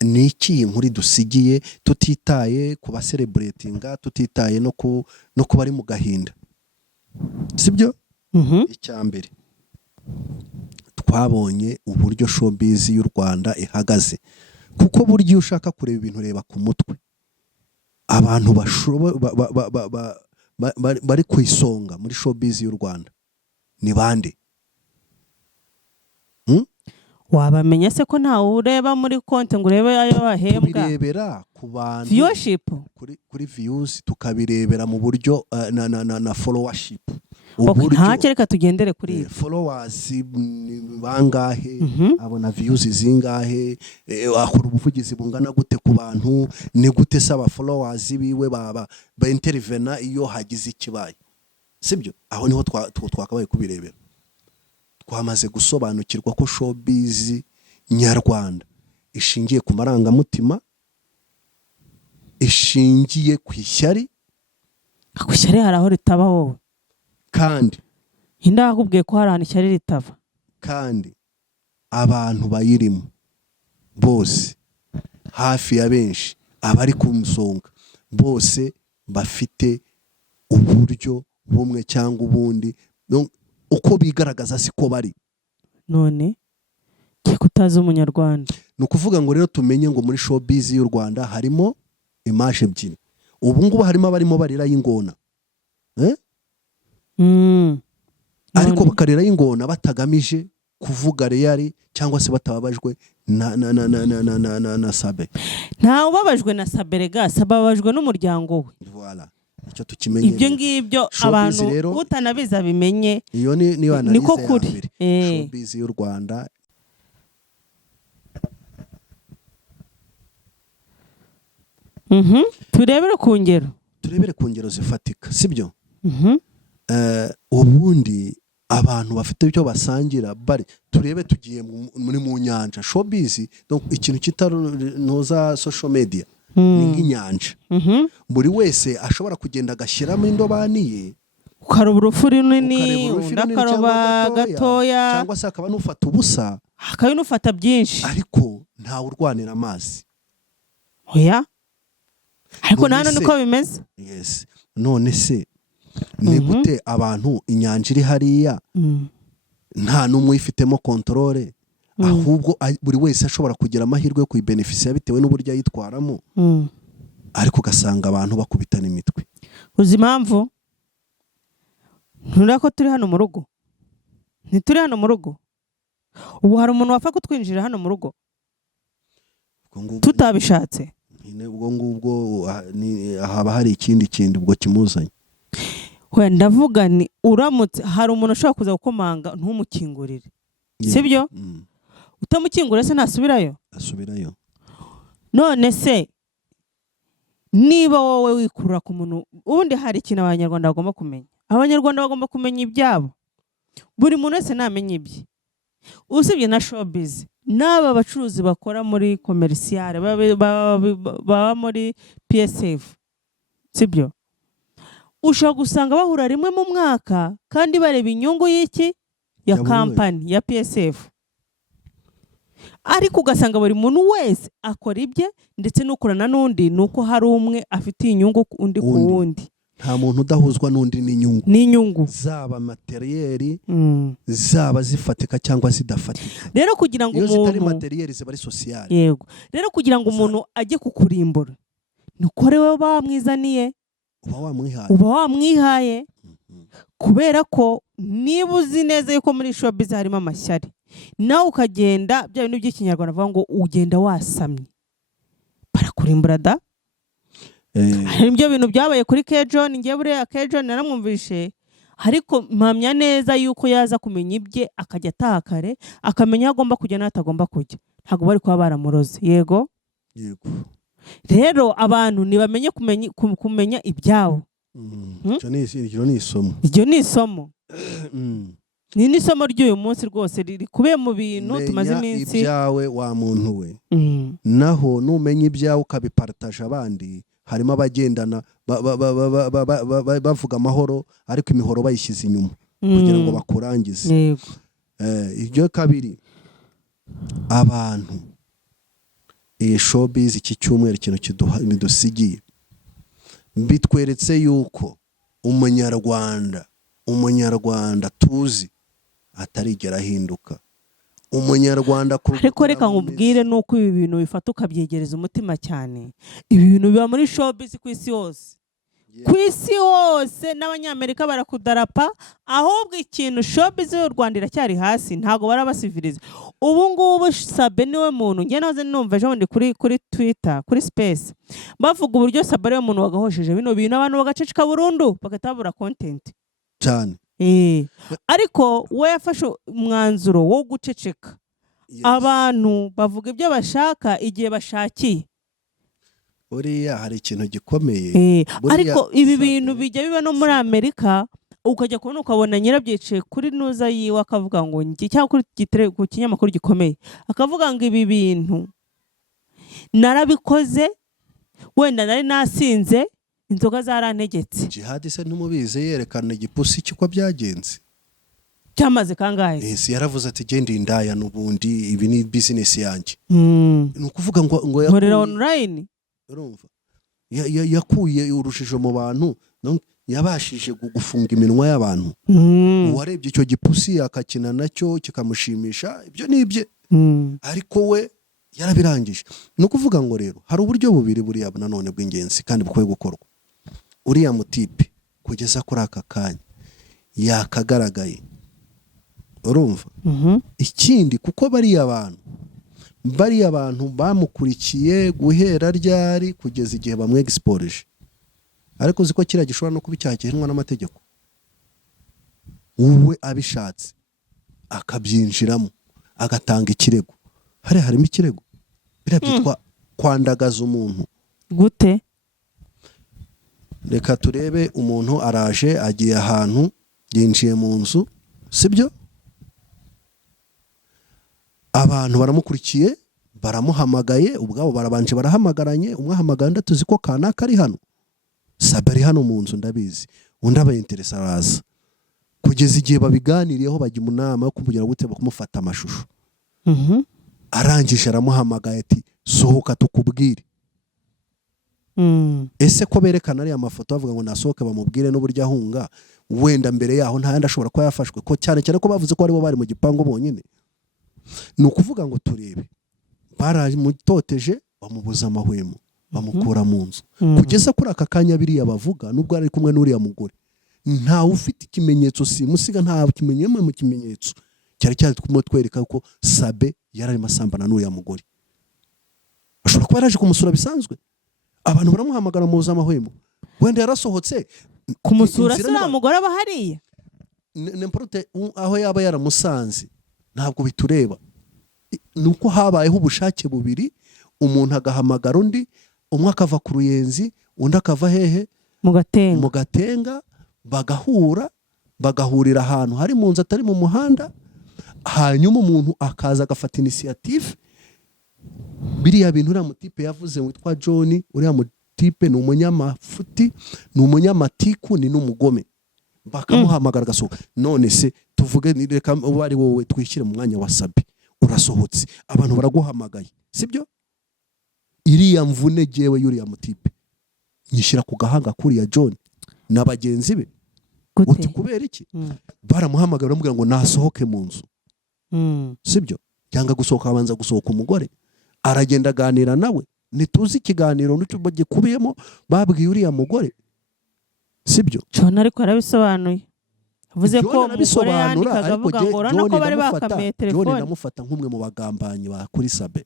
Ni iki inkuru dusigiye, tutitaye ku ba celebratinga, tutitaye no ku bari mu gahinda. Sibyo? Icyambere twabonye uburyo showbiz y'u Rwanda ihagaze, kuko buryo ushaka kureba ibintu reba ku mutwe. Abantu bari ku isonga muri showbiz y'u Rwanda ni bande? Wabamenya se ko ntawe ureba muri konti ngo urebe ayo bahembwa? Tubirebera ku bantu, viewership kuri views, tukabirebera mu buryo na followership. Ntacyo, reka tugendere kuri ibi. Followers bangahe, abona views zingahe, akora ubuvugizi bungana gute ku bantu, ni gute saba followers biwe ba intervena iyo hagize ikibaye. Sibyo? Aho niho twakabaye kubirebera. Twamaze gusobanukirwa ko showbiz nyarwanda ishingiye ku marangamutima, ishingiye ku ishyari. Ku ishyari hari aho ritaba wowe, kandi ndakubwiye ko hari ahantu ishyari ritava. Kandi abantu bayirimo bose, hafi ya benshi, abari ku musonga bose bafite uburyo bumwe cyangwa ubundi, uko bigaragaza siko bari. None kutaza umunyarwanda, ni ukuvuga ngo rero tumenye ngo muri showbiz y'u Rwanda harimo image ebyiri. Ubu ngubu harimo abarimo barira y'ingona, ariko bakarira y'ingona batagamije kuvuga real cyangwa se batababajwe na Sabe. Nta ubabajwe na Sabe, rega sababajwe n'umuryango we. Voilà. Icyo tukimenye. Ibyo ngibyo abantu utanabiza bimenye. Iyo ni niko kuri. Showbiz y'u Rwanda turebere ku ngero zifatika, sibyo? Ubundi abantu bafite ibyo basangira bari turebe tugiye muri mu nyanja. Showbiz donc ikintu kitanoza social media ni nk'inyanja. Buri wese ashobora kugenda agashyiramo indobani ye, ukaroba urufu runini, ukaroba gatoya, cyangwa se akaba n'ufata ubusa, akaba n'ufata byinshi, ariko ntawe urwanira amazi. Oya, ariko nano niko bimeze. Yes. None se ni gute abantu inyanja iri hariya nta n'umwe ifitemo controle, ahubwo buri wese ashobora kugira amahirwe yo kuyibenefisia bitewe n'uburyo yitwaramo, ariko ugasanga abantu bakubitana imitwe. Uzi impamvu? Nturako turi hano mu rugo, ntituri hano mu rugo. Ubu hari umuntu wapfa kutwinjira hano mu rugo tutabishatse. Ubwo ngubwo haba hari ikindi kintu ubwo kimuzanye. Ndavuga ni uramutse hari umuntu ushobora kuza gukomanga ntumukingurire, sibyo? Utamukingurira se ntasubirayo? Asubirayo. None se niba wowe wikurura ku muntu, ubundi hari ikintu abanyarwanda bagomba kumenya. Abanyarwanda bagomba kumenya ibyabo, buri muntu wese namenye ibye. Usibye na showbiz, n'aba bacuruzi bakora muri commercial baba muri PSF, sibyo? Ushobora gusanga bahura rimwe mu mwaka kandi bareba inyungu y'iki ya company ya PSF. ariko ugasanga buri muntu wese akora ibye ndetse n'ukorana n'undi nuko hari umwe afitiye inyungu undi ku wundi. Nta muntu udahuzwa n'undi n'inyungu zaba materiyeri zaba zifatika cyangwa zidafatika. Rero kugira ngo umuntu zitari materiyeri ziba ari sociale. Yego. Rero kugira ngo umuntu ajye kukurimbura nuko rewe bamwizaniye uba wamwihaye kubera ko niba uzi neza yuko muri showbiz harimo amashyari nawe ukagenda bya bintu by'ikinyarwanda bavuga ngo ugenda wasamye barakurimbura da. Hari ibyo bintu byabaye kuri Kejon, ngiye buriya Kejon naramwumvishe ariko mpamya neza yuko yaza kumenya ibye akajya atakare akamenya agomba kujya n'atagomba kujya, ntago bari kuba baramuroze. Yego rero abantu nibamenye kumenya ibyabo. Iryo ni isomo ni n'isomo ry'uyu munsi rwose rikubiye mu bintu tumaze iminsi. Ibyawe wa muntu we naho numenya ibyawe ukabipartaje abandi, harimo abagendana bavuga amahoro ariko imihoro bayishyize inyuma kugira ngo bakurangize. Iryo kabiri, abantu iyi showbiz iki cyumweru ikintu kidusigiye bitweretse yuko umunyarwanda tuzi atarigera ahinduka. Umunyarwanda ariko reka nkubwire nuko ibi bintu bifata ukabyegereza umutima cyane. Ibi bintu biba muri showbiz ku isi hose. Ku isi hose n'abanyamerika barakudarapa, ahubwo ikintu showbiz y'u Rwanda iracyari hasi, ntago barabasiviriza. Ubu ngubu Sabe niwe muntu nge naze numva ejo ndi kuri Twitter kuri Space bavuga uburyo Sabe ariwe muntu wagahosheje bino bintu abantu bagaceceka burundu bagatabura content cyane. Ariko we yafashe umwanzuro wo guceceka. Abantu bavuga ibyo bashaka igihe bashakiye. Buriya hari ikintu gikomeye. Ariko ibi bintu bijya biba no muri Amerika ukajya kubona ukabona nyirabyicaye kuri nuza yiwe akavuga ngo njye cyangwa ku kinyamakuru gikomeye akavuga ngo ibi bintu narabikoze wenda nari nasinze inzoga zarantegetse. Jihad se ntumubize yerekana igipusi cyuko byagenze cyamaze kangahe. Yaravuze ati genda indaya n'ubundi ibi ni business yanjye. Nukuvuga ngo nkorera online. Urumva yakuye urushije mu bantu yabashije gufunga iminwa y'abantu. Uwarebye icyo gipusi akakina nacyo kikamushimisha ibyo nibye. Ariko we yarabirangije. Nukuvuga ngo rero hari uburyo bubiri buriya nanone bw'ingenzi kandi bukwiye gukorwa. Uriya mutipe kugeza kuri aka kanya yakagaragaye. Urumva ikindi kuko bariya abantu bamukurikiye guhera ryari kugeza igihe bamwe exporeje. Ariko uziko kira gishobora no kubicyakiranwa n'amategeko. Uwe abishatse akabyinjiramo agatanga ikirego. Harimo ikirego birabyitwa kwandagaza umuntu gute. Reka turebe umuntu araje agiye ahantu yinjiye mu nzu, sibyo? Abantu baramukurikiye baramuhamagaye, ubwabo barabanje barahamagaranye, umwe ahamagara ndatuzi ko kanaka ari hano. Sabe ari hano mu nzu ndabizi, undi aba interesa araza kugeza igihe babiganiriyeho bajya mu nama yo kugira gute bakumufata amashusho. Arangije aramuhamagaye ati sohoka tukubwire. Ese ko berekana ari amafoto bavuga ngo nasohoke bamubwire n'uburyo ahunga, wenda mbere yaho nta yandi ashobora kuba yafashwe ko cyane ko bavuze ko aribo bari mu gipango bonyine. Nukuvuga ngo turebe baramutoteje bamubuza amahwemo bamukura mu nzu kugeza kuri aka kanya biriya bavuga nubwo ari kumwe n'uriya mugore nta ufite ikimenyetso simusiga nta kimenyemo mu kimenyetso cyari kumutwereka ko Sabe yararimo asambana n'uriya mugore. Ashobora kuba yaraje kumusura bisanzwe, abantu baramuhamagara mubuza amahwemo, wenda yarasohotse kumusura se na mugore aba hariya n'importe aho yaba yaramusanze ntabwo bitureba. Nuko habayeho ubushake bubiri, umuntu agahamagara undi, umwe akava ku Ruyenzi undi akava hehe mu Gatenga, bagahurira ahantu hari mu nzu atari mu muhanda, hanyuma umuntu akaza agafata initiative. Biriya bintu uriya mutipe yavuze witwa John, uriya mutipe ni umunyamafuti, ni umunyamatiku, ni n'umugome, bakamuhamagara gasohoka. None se tuvuge reka ubu ari wowe twishyire mu mwanya wa Sabe, urasohotse abantu baraguhamagaye sibyo iriya mvune jewe yuriya mutipe nyishyira ku gahanga kuriya John na bagenzi be uti kubera iki baramuhamagara bamubwira ngo nasohoke mu nzu sibyo cyangwa gusohoka abanza gusohoka umugore aragenda aganira nawe nituzi ikiganiro n'icyo gikubiyemo babwiye uriya mugore sibyo John ariko arabisobanuye avuze ko umugore yandikaga avuga ngo urabona ko bari bakamiye telefone John namufata nk'umwe mu bagambanyi ba kuri Sabe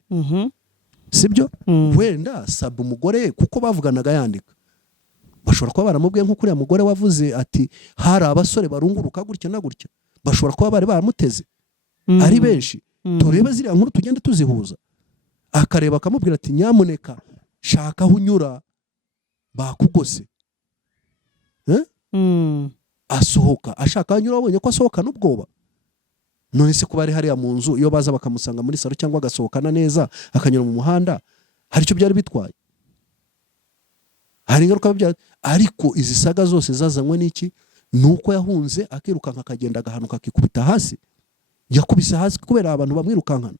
sibyo wenda Sabe umugore kuko bavuganaga yandika bashobora kuba baramubwiye nko kuriya mugore wavuze ati hari abasore barunguruka gutya na gutya bashobora kuba bari baramuteze ari benshi turebe ziriya nkuru tugende tuzihuza akareba akamubwira ati nyamuneka shaka aho unyura bakugose asohoka ashaka anyura abonye ko asohoka n'ubwoba none se kuba ari hariya mu nzu iyo baza bakamusanga muri saro cyangwa agasohokana neza akanyura mu muhanda hari icyo byari bitwaye hari ingaruka byari ariko izi saga zose zazanywe n'iki nuko yahunze akirukanka akagenda agahanuka akikubita hasi yakubise hasi kubera abantu bamwirukankana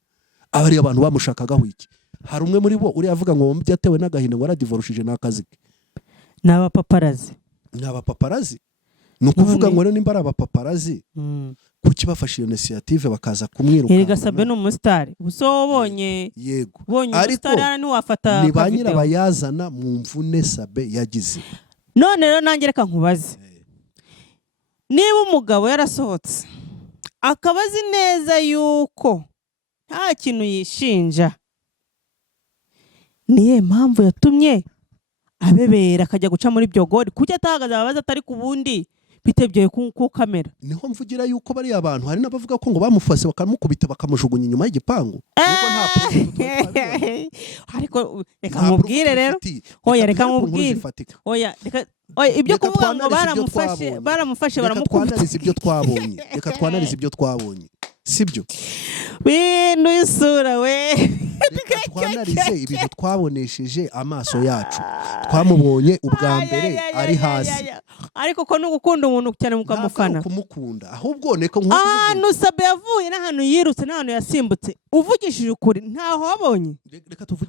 abari abantu bamushakagaho iki hari umwe muri bo uri avuga ngo byatewe n'agahinda ngo aradivorushije n'akazi ke n'abapaparazi ni ukuvuga ngo nimba ari abapaparazi kuki bafashe iyo initiative bakaza kumwiruka Erega Sabe ni umusitari gusa wabonye yego ariko ntiwafata ni ba nyirabayazana mu mvune Sabe yagize none rero nanjye reka nkubaze niba umugabo yarasohotse akaba azi neza yuko nta kintu yishinja niye mpamvu yatumye abebera akajya guca muri byogori kuki atahagaze ababaza atari ku bundi bitebye ku kamera niho mvugira yuko bari abantu hari n'abavuga ko ngo bamufase bakamukubita bakamujugunya inyuma y'igipangu nubwo nta ariko reka mubwire rero oya reka mubwire oya reka ibyo kuvuga ngo baramufashe baramukubita reka twanarize ibyo twabonye sibyo bintu isura we twanarize ibintu twabonesheje amaso yacu twamubonye ubwa mbere ari hasi ariko ko n'ugukunda umuntu cyane mukamufana kumukunda ahubwo neko ahantu Sabe yavuye n'ahantu yirutse n'ahantu yasimbutse uvugishije ukuri ntaho wabonye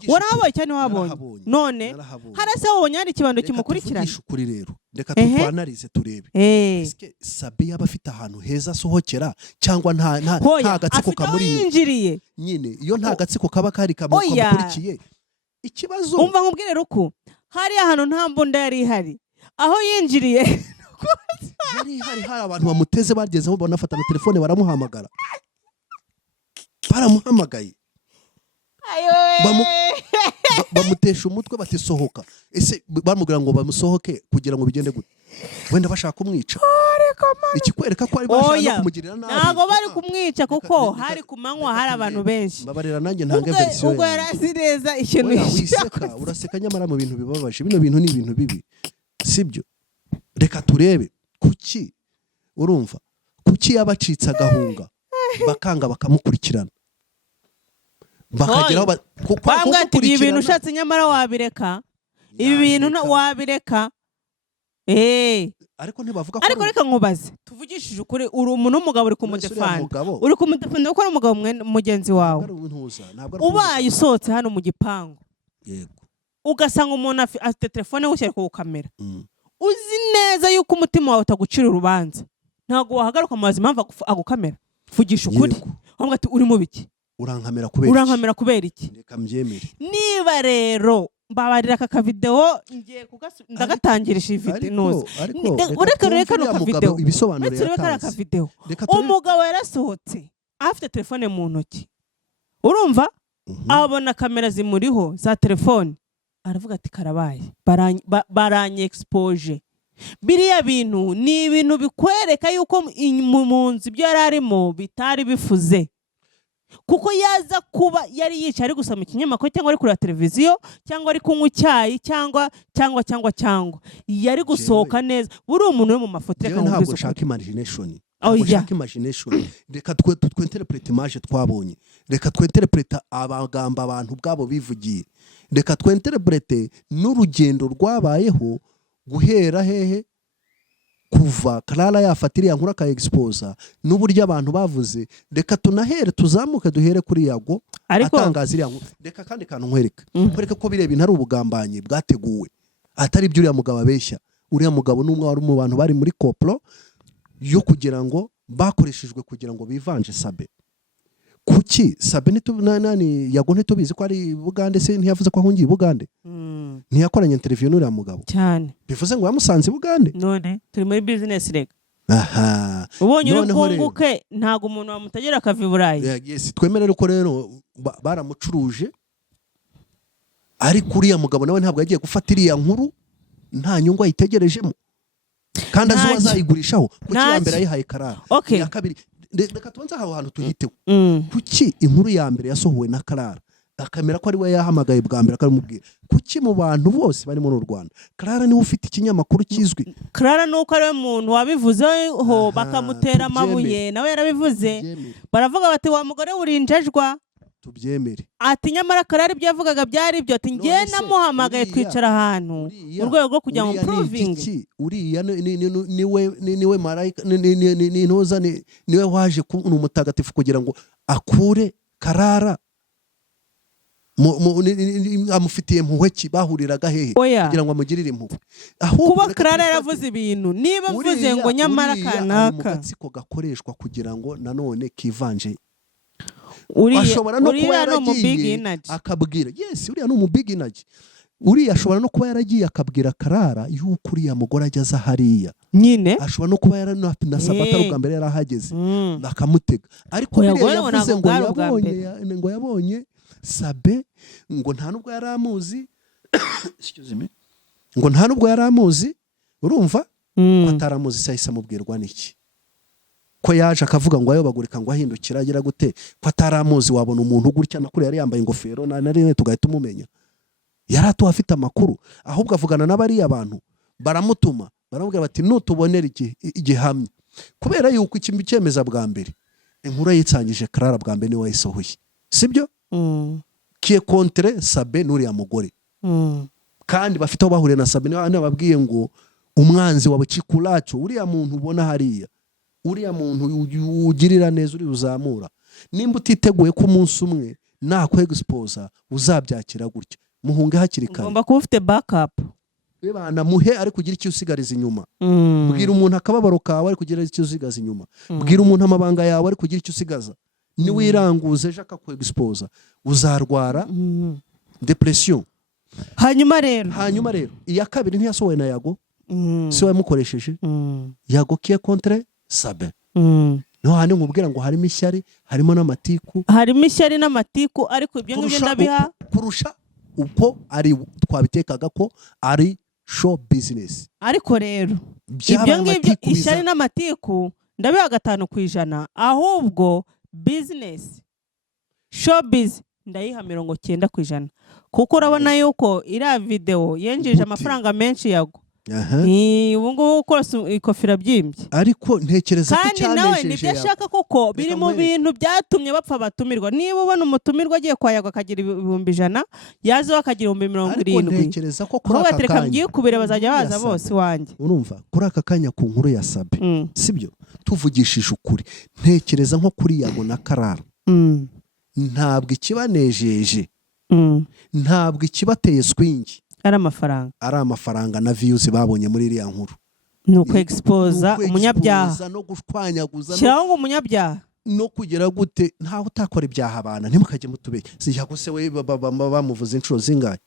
warahabonye cyane wabonye none harase wabonye hari ikibando kimukurikirana ukuri rero reka twanarize turebe eske Sabe yaba afite ahantu heza asohokera cyangwa nta gatsiko kamuri yinjiriye nyine iyo nta gatsiko kaba kari kamukurikiye ikibazo umva nkubwire ruko hari ahantu nta mbunda yari ihari aho yinjiriye hari abantu bamuteze bagezeho banafata na telefone baramuhamagara baramuhamagaye bamutesha umutwe batisohoka ese bamubwira ngo bamusohoke kugira ngo bigende gute wenda bashaka kumwica ikikwereka ko ari bashaka kumugirira nabi ntago bari kumwica kuko hari kumanywa hari abantu benshi babarira nanjye ntange version ubwo yarazi neza ikintu wiseka uraseka nyamara mu bintu bibabaje bino bintu ni ibintu bibi sibyo reka turebe kuki urumva kuki yabacitse agahunga bakanga bakamukurikirana bakageraho kuko ibintu ushatse nyamara wabireka ibi bintu wabireka ariko ntibavuga ko ariko reka nkubaze tuvugishije ukuri uri umuntu w'umugabo uri kumudefanda uko ari umugabo mugenzi wawe ubaye usohotse hano mu gipangu yego ugasanga umuntu afite telefone gushyira ku kamera uzi neza yuko umutima wawe utagucira urubanza ntabwo wahagaruka mubaza impamvu agukamera vugisha ukuri wambwa ati uri mu biki urankamera kubera iki reka mbyemere niba rero mbabarira aka kavideo ngiye ndagatangirisha ifite nuzi reka no kavideo ibisobanuro kavideo umugabo yarasohotse afite telefone mu ntoki urumva abona kamera zimuriho za telefone aravuga ati karabaye baranye expose biriya bintu ni ibintu bikwereka yuko mu nzu ibyo yari arimo bitari bifuze kuko yaza kuba yari yicaye ari gusoma ikinyamakuru cyangwa ari kureba televiziyo cyangwa ari kunywa icyayi cyangwa yari gusohoka neza buri umuntu uri mu mafoto reka ntabwo ushaka imagination reka twinterprete image twabonye reka twinterprete abagamba abantu bwabo bivugiye reka twinterprete n'urugendo rwabayeho guhera hehe kuva Clara yafatira ya nkuru akayexposa n'uburyo abantu bavuze. Reka tunahere tuzamuke duhere kuri Yago atangaza iriya nkuru. Reka kandi kantu nkwereke ko bireba intari ubugambanyi bwateguwe atari ibyo uriya mugabo abeshya. Uriya mugabo n'umwe wari mu bantu bari muri koplo yo kugira ngo bakoreshejwe kugira ngo bivanje Sabe. Kuki Sabe nani Yago ntitubizi ko ari Bugande se ntiyavuze ko ahungiye Bugande? Ntiyakoranye interview n'uriya mugabo cyane bivuze ngo yamusanze Bugande. None turi muri business rega. Aha, ubonye urubunguke ntago umuntu wamutegera akavi Burayi. Yes, twemerere ko rero baramucuruje ariko uriya mugabo nawe ntabwo yagiye gufatira iya nkuru nta nyungu ayitegerejemo kandi azuba azayigurishaho. Kuki ya mbere yayihaye Clara, ya kabiri reka tubanze aho hantu tuhiteho. Kuki inkuru ya mbere yasohowe na Clara akamera ko ari we yahamagaye bwa mbere akamubwira? Kuki mu bantu bose bari muri Rwanda Clara niwe ufite ikinyamakuru kizwi? Clara nuko ari we muntu wabivuzeho bakamutera amabuye, nawe yarabivuze. Baravuga bati wa mugore urinjajwa, tubyemere. Ati nyamara Clara ibyo yavugaga byari byo. Ati ngiye namuhamagaye twicara ahantu mu rwego rwo kugira ngo proving. Uriya niwe marayika n'intoza niwe waje n'umutagatifu kugira ngo akure Clara amufitiye impuhwe ki bahuriraga hehe kugira ngo amugirire impuhwe. Kuba Clara yaravuze ibintu niba avuze ngo nyamara kanaka mu gatsiko gakoreshwa kugira ngo nanone kivanje. Ashobora no kuba yaragiye akabwira uriya ni big energy. Uriya ashobora no kuba yaragiye akabwira Clara yuko uriya mugore ageze hariya nyine. Ashobora no kuba na Sabata ubwa mbere yarahageze akamutega. Ariko yavuze ngo yabonye Sabe ngo nta nubwo yaramuzi ngo nta nubwo yaramuzi. Urumva ko ataramuzi sahise amubwirwa n'iki? Ko yaje akavuga ngo ayobagurika ngo ahindukira agira gute? Ko ataramuzi wabona umuntu gutya nakuri yari yambaye ingofero na rene tugahita umumenya. Yari afite amakuru ahubwo avugana n'abari abantu baramutuma baramubwira bati nutubonera igihamya kubera yuko ikimbi cyemeza bwa mbere inkuru yitsangije Clara bwa mbere ni wayisohoye sibyo? Kie contre Sabe n'uriya mugore kandi bafite aho bahuriye na Sabe nababwiye ngo umwanzi wawe Chikulacho uriya muntu ubona hariya uriya muntu ugirira neza uri uzamura nimba utiteguye ko umunsi umwe nakwexposa uzabyakira gutya muhunge hakiri kare. Ugomba kuba ufite backup. Bana muhe ari kugira icyo usigariza inyuma. Bwira umuntu akababaro kawe ari kugira icyo usigaza inyuma. Bwira umuntu amabanga yawe ari kugira icyo usigaza. Ni wiranguze ejo akakwexposa uzarwara depression. Hanyuma rero iya kabiri ntiyasohoye na Yago si we mukoresheje Yago kie contre Sabe. No hane nkubwira ngo harimo ishyari harimo n'amatiku. Harimo ishyari n'amatiku ariko ibyo ngibyo ndabiha kurusha uko ari twabitekaga ko ari show business. Ariko rero ibyo ngibyo ishyari n'amatiku ndabiha 5% ahubwo business showbiz ndayiha 90% kuko urabona yuko iriya video yenjeje amafaranga menshi Yago. Ubu ngubu kose ikofira byimbye ariko ntekereza ko kandi nawe nibyo ashaka kuko biri mu bintu byatumye bapfa batumirwa. Niba ubona umutumirwa agiye kwa Yago akagira 100,000 yazo akagira 70,000 ariko ntekereza ko kuri aka kanya byikubire bazajya baza bose wanjye. Urumva kuri aka kanya ku nkuru ya Sabe sibyo tuvugishije ukuri ntekereza nko kuri Yago na Clara ntabwo ikibanejeje ntabwo ikibateye swingi ari amafaranga na views babonye muri iriya nkuru. Nuko exposa umunyabyaha no gushwanyaguza cyangwa ngo umunyabyaha no kugera gute ntaho utakora ibyaha abana ntimukajye mutube si Yago se we bamuvuze inshuro zingahe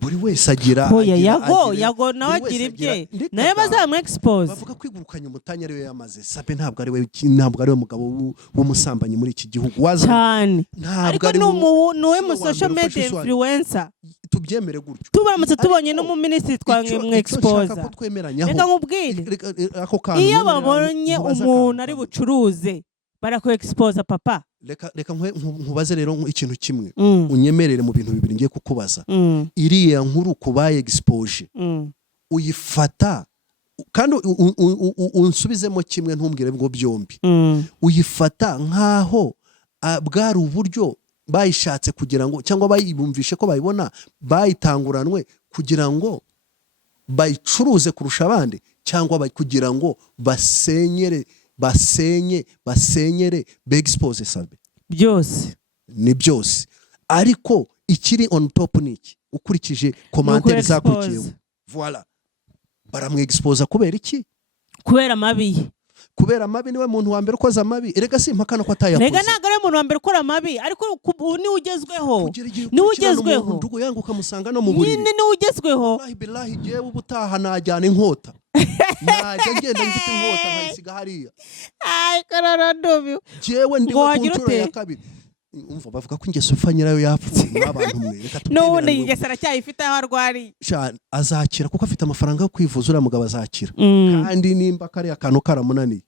buri wese agira Yago nawe agira ibye naye bazamu expose bavuga kwigurukanya umutanya ariwe yamaze. Sabe ntabwo ari we mugabo w'umusambanyi muri iki gihugu cyane ariko nuwe mu social media influencer tubyemere gutyo. Tubaramutse tubonye no mu ministry twamwe expose reka nkubwire iyo babonye umuntu ari bucuruze barako expose papa. Reka nkubaze rero ikintu kimwe unyemerere mu bintu bibiri ngiye kukubaza. Iriya nkuru kubaye expose uyifata kandi unsubizemo kimwe ntumbwire ngo byombi uyifata nkaho bwari uburyo bayishatse kugira ngo cyangwa bayibumvishe ko bayibona bayitanguranwe kugira ngo bayicuruze kurusha abandi cyangwa kugira ngo basenyere begisipoze Sabe. byose Ni byose, ariko ikiri on top ni iki ukurikije komantere zakurikiyeho. Voilà, baramwexposa kubera iki? kubera amabi. Kubera amabi, niwe muntu wa mbere ukoza amabi. Erega si impakana ko atayakoze. Rega ntago ari umuntu wa mbere ukora amabi, ariko ni ugezweho. Ni ugezweho. Ndugo yangu kamusanga no mu buriri. Ni ugezweho. Wallahi billahi jewe ubutaha najyana inkota. Najya ngenda mfite inkota nkayisiga hariya. Ay kororo ndubi. Jewe ndi ku ncuro ya kabiri. Umva bavuga ko ingeso upfa nyirayo yapfuye n'abantu mwe. Reka tubwire. None ingeso aracyayifite aho arwari. Azakira kuko afite amafaranga yo kwivuza, uriya mugabo azakira. Kandi nimba kari akantu karamunaniye.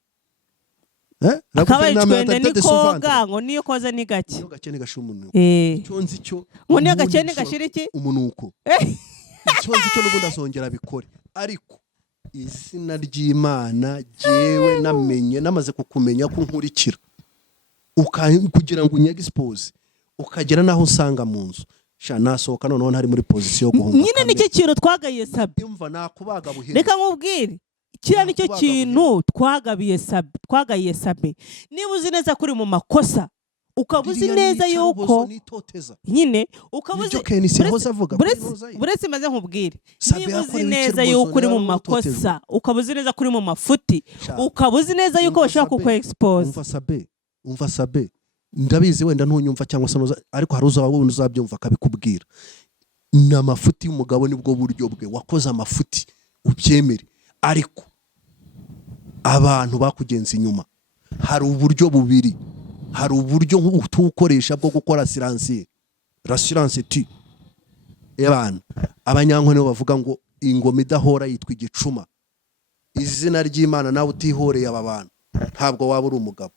Akabajwende ni koga ngo niyo koza ni gake. Niyo gake ni gashumuntu. Icyo nzi cyo. Ngo niyo gake ni gashira iki? Umunuko. Icyo nzi cyo n'ubundi azongera bikore. Ariko izina ry'Imana jewe namenye, namaze kukumenya ko nkurikira. Kugira ngo unyexpose ukagera naho usanga mu nzu nasohoka noneho ntari muri position yo guhunga. Nyine nicyo kintu twagaye Sabe. Umva nakubaga buhera. Reka nkubwire, kira nicyo kintu twagaye Sabe. Niba uzi neza kuri mu makosa, ukaba uzi neza yuko nyine ukaba uzi buretse maze nkubwire, niba uzi neza yuko uri mu makosa, ukaba uzi neza kuri mu mafuti, ukaba uzi neza yuko bashaka kukwexpose. Umva Sabe, ndabizi wenda ntunyumva cyangwa se ariko hari uzabyumva akabikubwira. N'amafuti y'umugabo nibwo buryo bwe, wakoze amafuti ubyemere, ariko abantu bakugenza inyuma. Hari uburyo bubiri, hari uburyo ukoresha bwo gukora rassurance tu ebana. Abanyankone bavuga ngo ingoma idahora yitwa igicuma. Izina ry'Imana nawe utihoreye aba bantu ntabwo waba uri umugabo.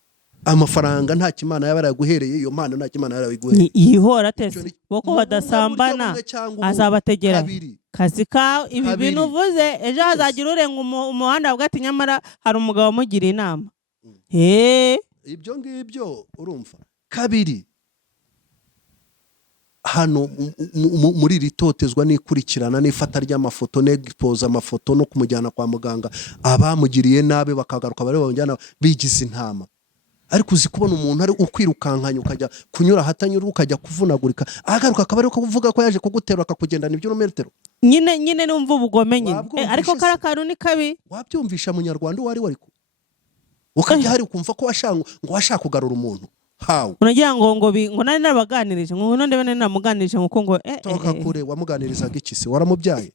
Amafaranga nta kimana yaba yaraguhereye, iyo mpano nta kimana yarabiguhereye. Yihora tese boko badasambana azabategera kazi ka ibi bintu uvuze. Ejo hazagira urenga umuhanda bwati nyamara hari umugabo wamugira inama. Ibyo ngibyo urumva. Kabiri, hano muri ritotezwa n'ikurikirana n'ifata ry'amafoto, n'expose amafoto no kumujyana kwa muganga, abamugiriye nabe bakagaruka bare bajyana bigize intama. Ariko uzi kubona umuntu ari ukwirukankanya ukajya kunyura hatanyura ukajya kuvunagurika, agaruka akaba ari kuvuga ko yaje kuguterura akakugendana ibirometero. Nyine numva ubugome nyine. Ariko karakaru ni kabi. Wabyumvisha munyarwanda wari ariko ukajya hari kumva ko washaka kugarura umuntu. How? Unagira ngo nari nabaganirije, ngo none bene namuganirije ngo ngo toka kure wamuganirizaga iki se? Waramubyaye?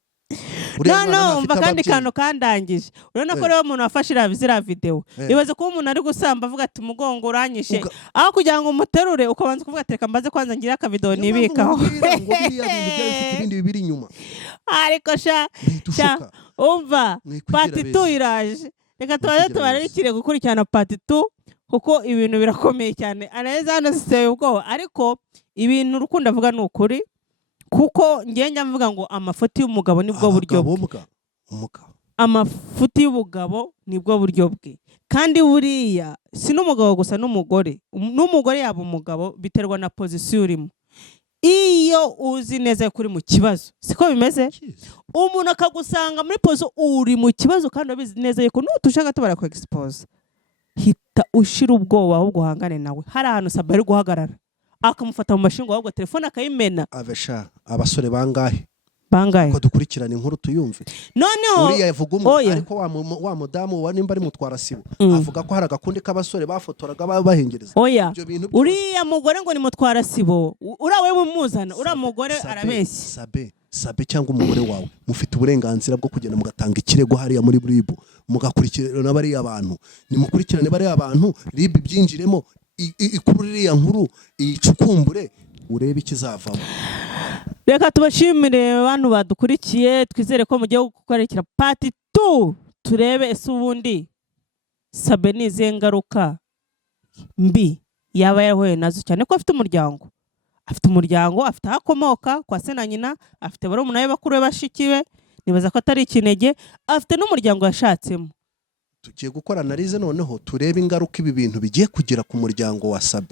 No, umva kandi kantu kandangije. Urabona ko rero umuntu afashe iriya video, ibaze ko umuntu ari gusamba avuga ati umugongo uranyishe, aho kugira ngo umuterure ukabanza kuvuga ati reka mbaze kwanza ngira aka video nibikaho. Ngo biriya bintu byari ibindi bibiri inyuma. Ariko umva part 2 iraje. Reka tubararikire gukurikirana part 2 kuko ibintu birakomeye cyane. Aneza hano siseye ubwoba, ariko ibintu urukundo avuga ni ukuri. Kuko ngenge mvuga ngo amafuti y'umugabo nibwo buryo bwe. Amafuti y'ubugabo nibwo buryo bwe. Kandi buriya si n'umugabo gusa n'umugore. N'umugore yaba umugabo biterwa na position urimo. Iyo uzi neza kuri mu kibazo, siko bimeze? Umuntu akagusanga muri position uri mu kibazo kandi abizi neza yuko nutushaka tubara ko expose. Hita ushira ubwoba ahubwo hangane nawe. Hari ahantu Sabe ari guhagarara akamufata mu mashingo ahubwo telefone akayimena. Avesha abasore bangahe ko dukurikirana inkuru tuyumve. Noneho uriya yavuga umwe, ariko wa mudamu wa nimba ari mutwara sibo avuga ko hari agakundi k'abasore bafotoraga bahengereza. Uriya mugore ngo ni mutwara sibo, urawe mumuzana, uriya mugore arabeshya. Sabe cyangwa umugore wawe mufite uburenganzira bwo kugenda mugatanga ikirego hariya muri RIB, mugakurikirana bari abantu, nimukurikirane bari abantu, RIB byinjiremo ikururiya nkuru icukumbure urebe ikizavamo. Reka tubashimire abantu badukurikiye, twizere ko mugiye gukorera part 2 turebe ese ubundi Sabe nize ngaruka mbi yaba yahuye nazo, cyane ko afite umuryango, afite akomoka kwa se na nyina, afite barumuna be bakuru bashikiwe, nibaza ko atari ikinege, afite n'umuryango yashatsemo. Tugiye gukora analize noneho turebe ingaruka ibi bintu bigiye kugira ku muryango wa Sabe.